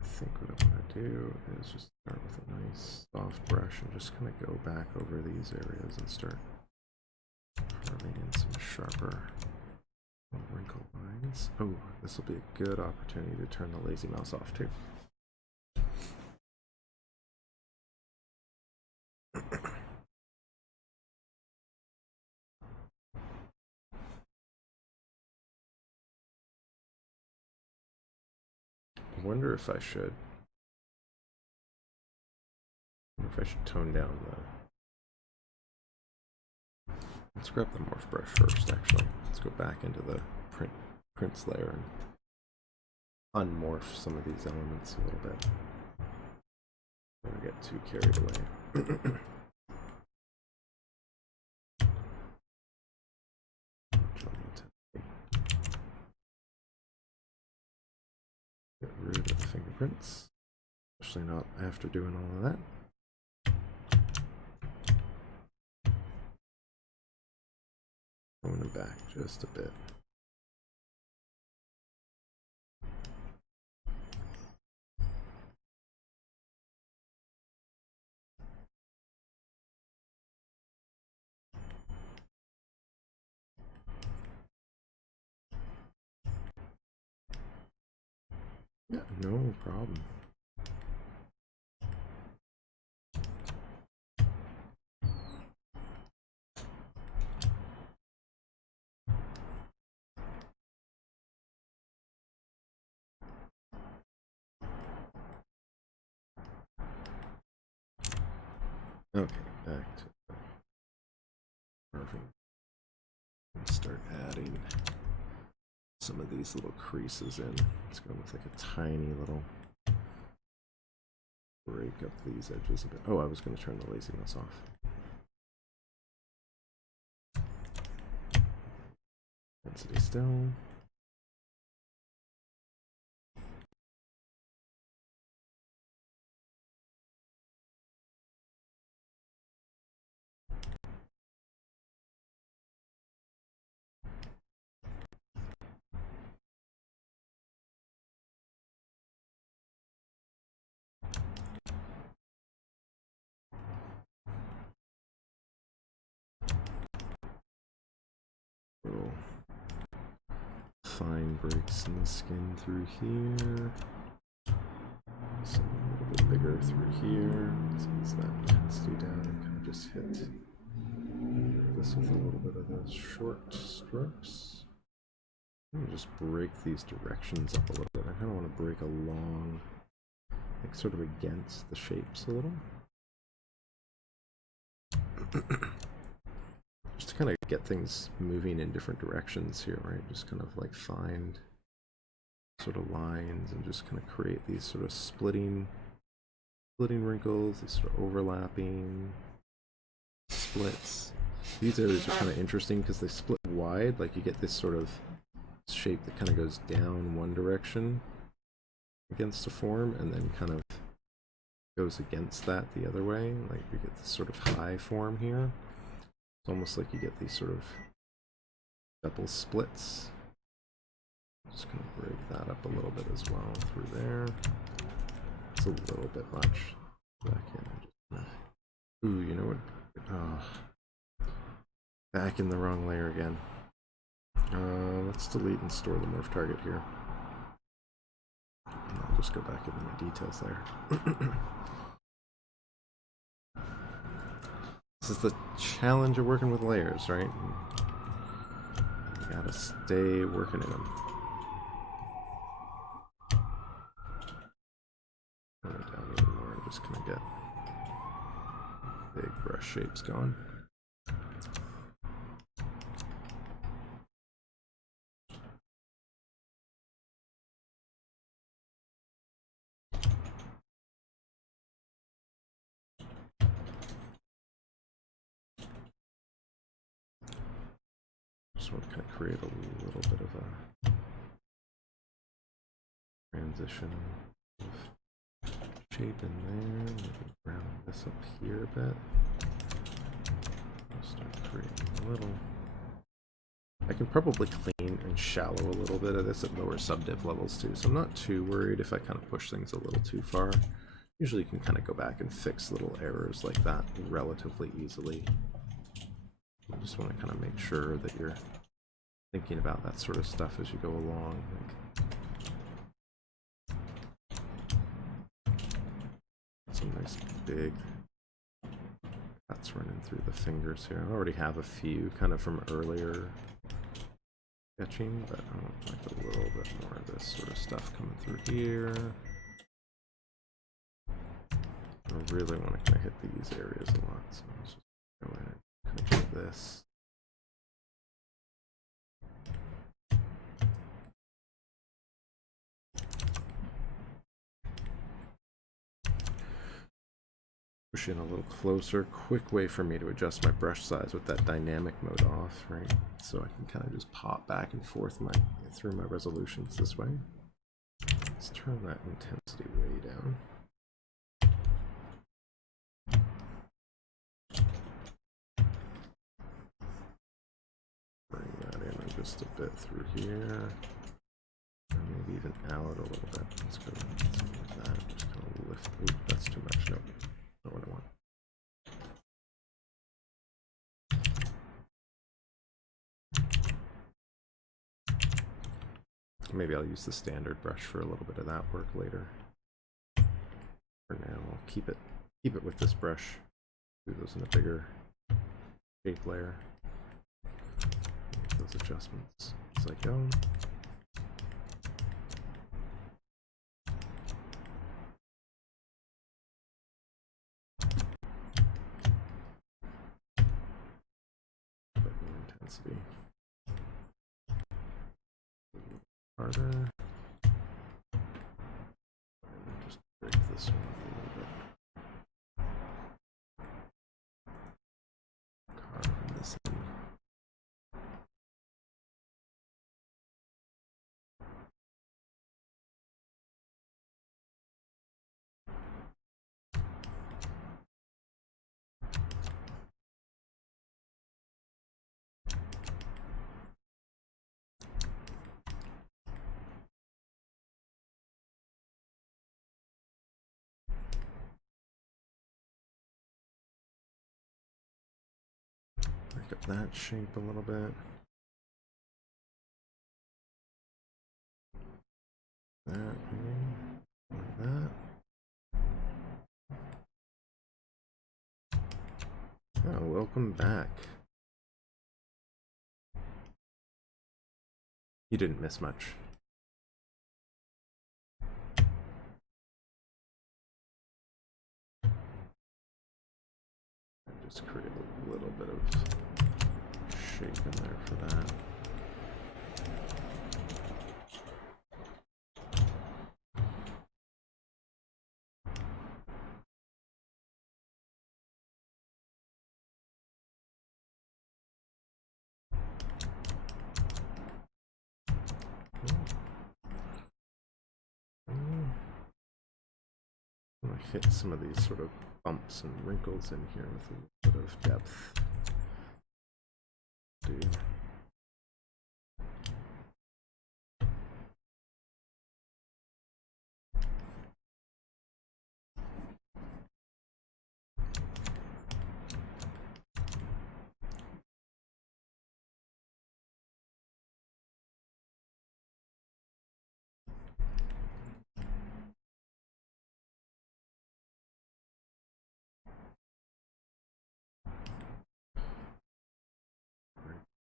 I think what I want to do is just start with a nice soft brush and just kind of go back over these areas and start carving in some sharper wrinkle lines. Oh, this will be a good opportunity to turn the lazy mouse off too. I wonder if I should tone down the... Let's grab the morph brush first, actually. Let's go back into the prints layer and unmorph some of these elements a little bit. Don't get too carried away. Get rid of the fingerprints, especially not after doing all of that. Going them back just a bit. Yeah, no problem. Okay, back to carving. Start adding some of these little creases in. Let's go with like a tiny little break up these edges a bit. Oh, I was going to turn the laziness off. Density still. Little fine breaks in the skin through here. Some a little bit bigger through here. Let's ease that intensity down and kind of just hit this with a little bit of those short strokes. I'm gonna just break these directions up a little bit. I kind of want to break along, like sort of against the shapes a little. Just to kind of get things moving in different directions here, right? Just kind of like find sort of lines and just kind of create these sort of splitting wrinkles, these sort of overlapping splits. These areas are kind of interesting because they split wide, like you get this sort of shape that kind of goes down one direction against a form and then kind of goes against that the other way. Like you get this sort of high form here. It's almost like you get these sort of double splits. Just gonna break that up a little bit as well through there. It's a little bit much. Back in. Ooh, you know what? Back in the wrong layer again. Let's delete and store the morph target here. And I'll just go back into my details layer. This is the challenge of working with layers, right? You gotta stay working in them. Down even more and just kind of get big brush shapes going. just want to kind of create a little bit of a transition of shape in there. Maybe round this up here a bit. I'll start creating a little. I can probably clean and shallow a little bit of this at lower subdiv levels too, so I'm not too worried if I kind of push things a little too far. Usually you can kind of go back and fix little errors like that relatively easily. I just want to kind of make sure that you're thinking about that sort of stuff as you go along. Some nice big cuts running through the fingers here. I already have a few kind of from earlier sketching, but I want like a little bit more of this sort of stuff coming through here. I really want to kind of hit these areas a lot, so I'll just go ahead and kind of do this. Push in a little closer. Quick way for me to adjust my brush size with that dynamic mode off, right? So I can kind of just pop back and forth through my resolutions this way. Let's turn that intensity way down. Bring that in just a bit through here. And maybe even out a little bit. Let's go like that. Just kind of lift. Ooh, that's too much. Nope. Not what I want. Maybe I'll use the standard brush for a little bit of that work later. For now, I'll keep it with this brush. Do those in a bigger shape layer. Make those adjustments as I go. Intensity. Harder. And just break this one a little bit. Carve this in. Break up that shape a little bit. That like that. Oh, welcome back. You didn't miss much. Just create a little bit of shape in there for that. I'm going to hit some of these sort of bumps and wrinkles in here with a little bit of depth. Dude.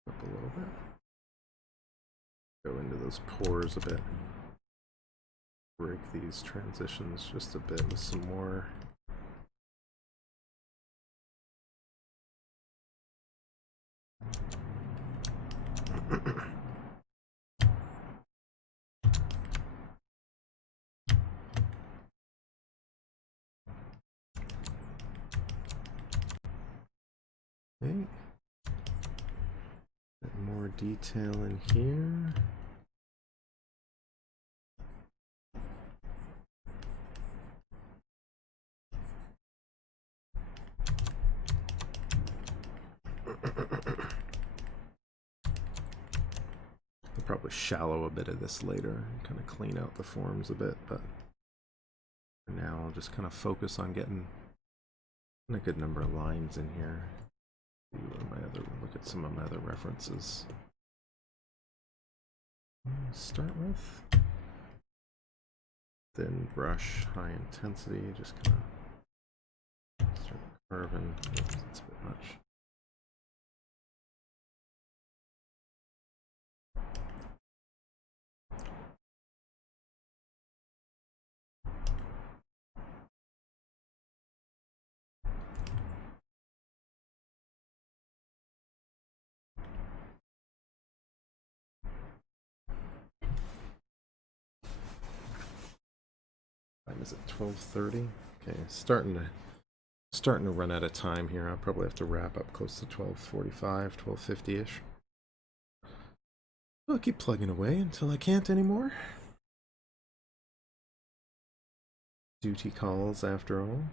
Up a little bit. Go into those pores a bit. Break these transitions just a bit with some more. Okay. Bit more detail in here. I'll probably shallow a bit of this later and kind of clean out the forms a bit, but for now I'll just kind of focus on getting a good number of lines in here. Look at some of my other references. Start with thin brush, high intensity, just kind of start carving. Oops, it's a bit much. Time is it 12:30? Okay, starting to run out of time here. I'll probably have to wrap up close to 12:45, 12:50-ish. I'll keep plugging away until I can't anymore. Duty calls, after all.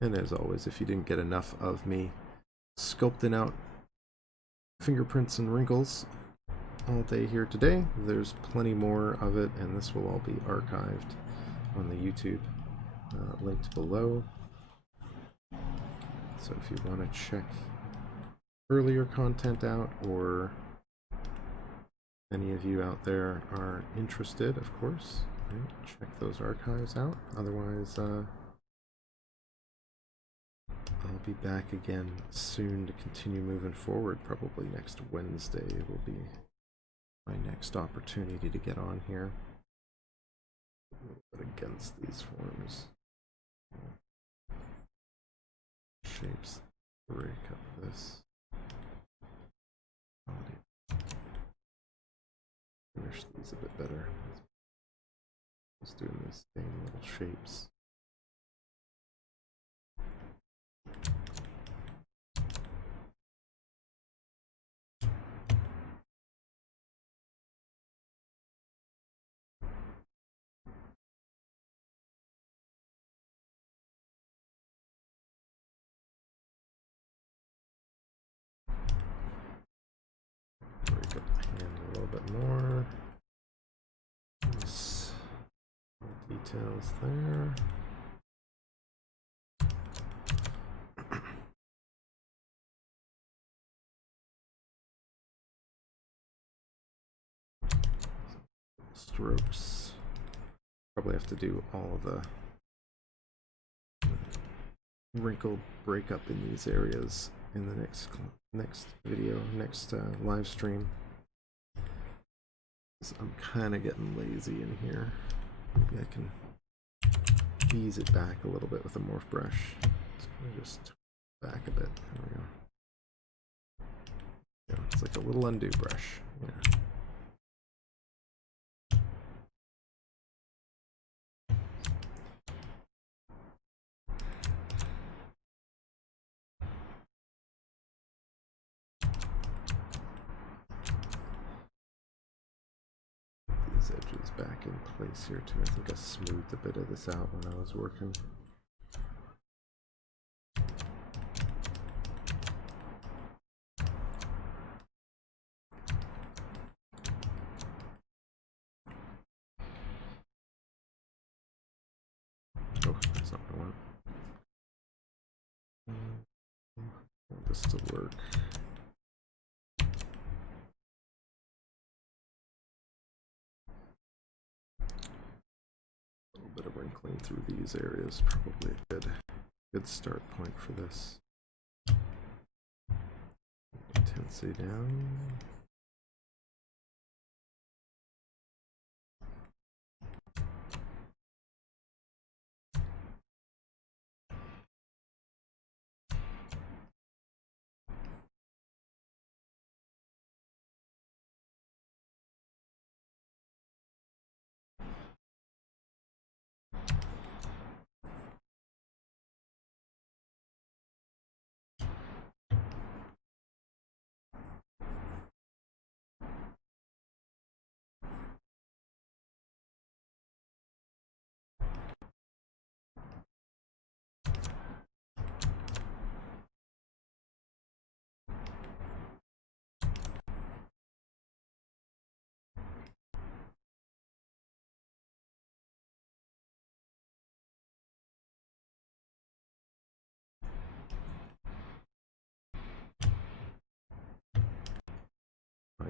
And as always, if you didn't get enough of me sculpting out fingerprints and wrinkles all day here today, there's plenty more of it, and this will all be archived on the YouTube, linked below. So if you want to check earlier content out, or any of you out there are interested, of course, right, check those archives out. Otherwise, I'll be back again soon to continue moving forward. Probably next Wednesday will be my next opportunity to get on here. But against these forms, shapes, break up this. Finish these a bit better. Just doing these same little shapes. Break up the hand a little bit more. Nice. Details there. Strokes. Probably have to do all of the wrinkle breakup in these areas in the next video, next live stream. I'm kind of getting lazy in here. Maybe I can ease it back a little bit with a morph brush. Just back a bit. There we go. Yeah, it's like a little undo brush. Yeah. These edges back in place here too. I think I smoothed a bit of this out when I was working. Oh, that's not what I want. I want this to work. A little bit of wrinkling through these areas, probably a good start point for this. Intensity down.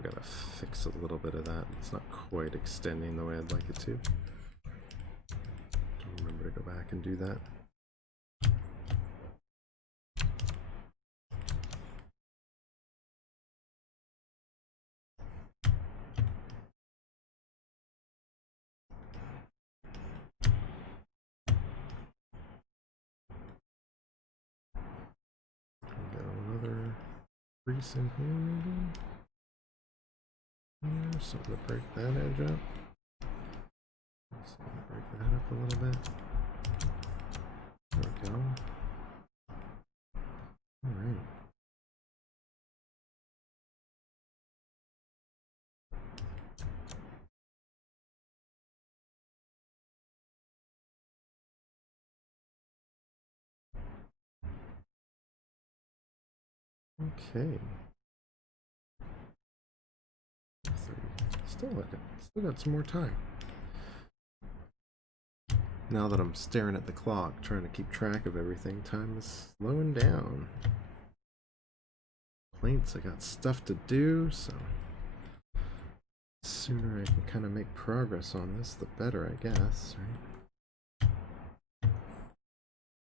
gotta fix a little bit of that. It's not quite extending the way I'd like it to. Remember to go back and do that. Crease in here, maybe? Yeah, something to break that edge up. Something to break that up a little bit. There we go. Alright. Okay. 3. Still got some more time. Now that I'm staring at the clock, trying to keep track of everything, time is slowing down. Plates, I got stuff to do, so the sooner I can kind of make progress on this, the better, I guess, right?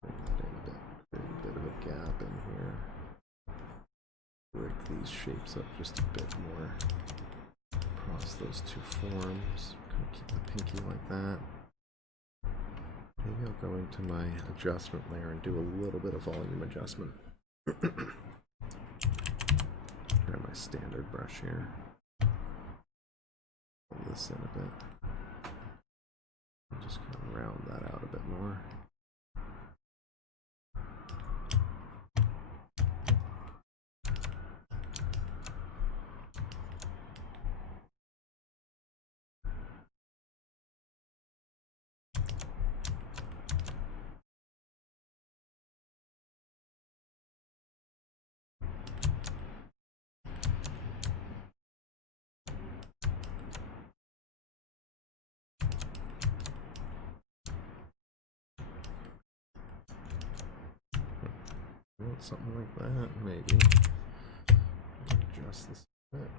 Create a bit of a gap in here. Break these shapes up just a bit more across those two forms. Kind of keep the pinky like that. Maybe I'll go into my adjustment layer and do a little bit of volume adjustment. Grab my standard brush here. Pull this in a bit. And just kind of round that out a bit more. Something like that, maybe. Adjust this a bit.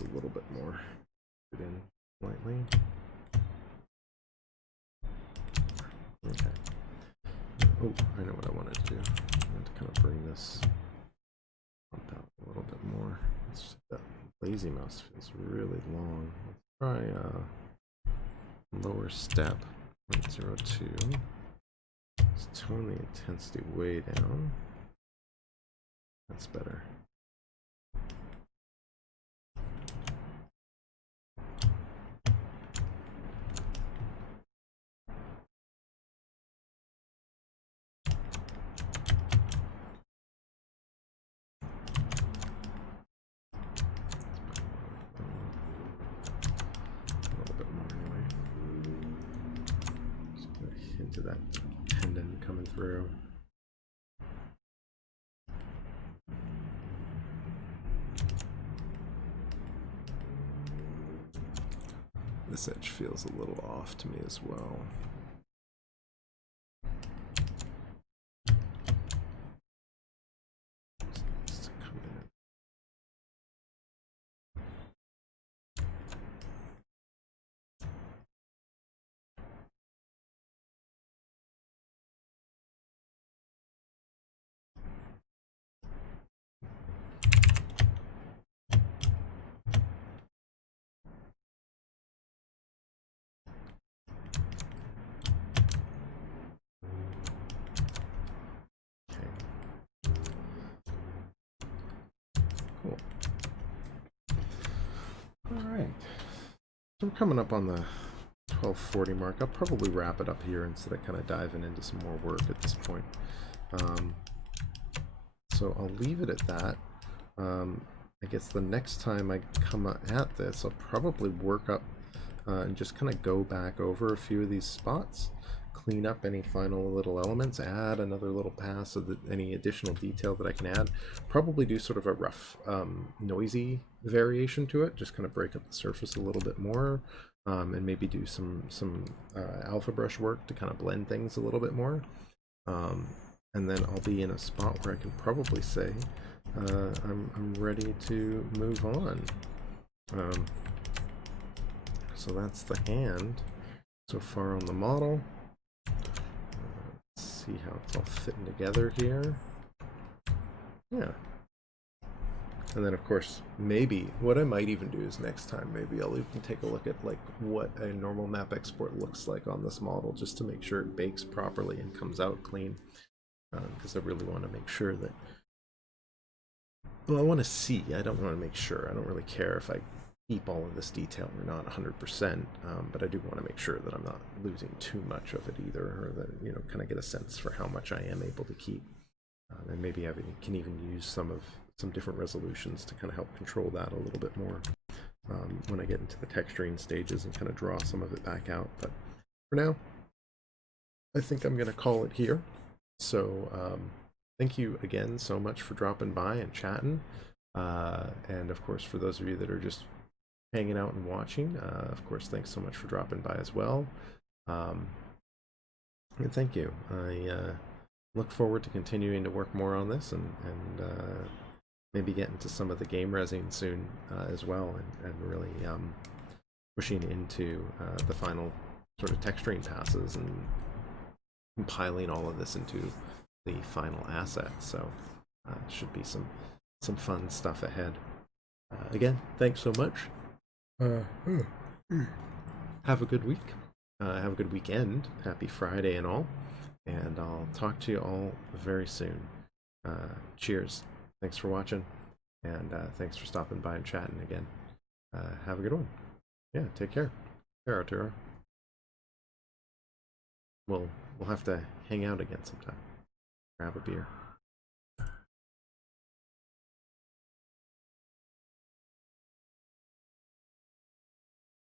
A little bit more. Put in slightly. Okay. Oh, I know what I wanted to do. I want to kind of bring this up out a little bit more. That lazy mouse feels really long. Let's try lower step 0.02. Let's tone the intensity way down. That's better. That tendon coming through. This edge feels a little off to me as well. Alright, so we're coming up on the 12:40 mark. I'll probably wrap it up here instead of kind of diving into some more work at this point. So I'll leave it at that. I guess the next time I come at this, I'll probably work up and just kind of go back over a few of these spots, clean up any final little elements, add another little pass of any additional detail that I can add. Probably do sort of a rough noisy variation to it, just kind of break up the surface a little bit more, and maybe do some alpha brush work to kind of blend things a little bit more. And then I'll be in a spot where I can probably say I'm ready to move on. So that's the hand so far on the model. Let's see how it's all fitting together here. Yeah. And then of course, maybe what I might even do is next time, maybe I'll even take a look at like what a normal map export looks like on this model, just to make sure it bakes properly and comes out clean. Because I really want to make sure that, well, I want to see, I don't want to make sure, I don't really care if I keep all of this detail or not 100%, but I do want to make sure that I'm not losing too much of it either, or that, you know, kind of get a sense for how much I am able to keep. And maybe I can even use some different resolutions to kind of help control that a little bit more when I get into the texturing stages and kind of draw some of it back out. But for now, I think I'm going to call it here. So thank you again so much for dropping by and chatting. And of course, for those of you that are just hanging out and watching, of course, thanks so much for dropping by as well. And thank you. I look forward to continuing to work more on this and maybe get into some of the game resing soon as well, and really pushing into the final sort of texturing passes and compiling all of this into the final asset. So should be some fun stuff ahead. Again, thanks so much. Have a good week. Have a good weekend. Happy Friday and all. And I'll talk to you all very soon. Cheers. Thanks for watching. And thanks for stopping by and chatting again. Have a good one. Yeah, take care. Care, Arturo. We'll have to hang out again sometime. Grab a beer.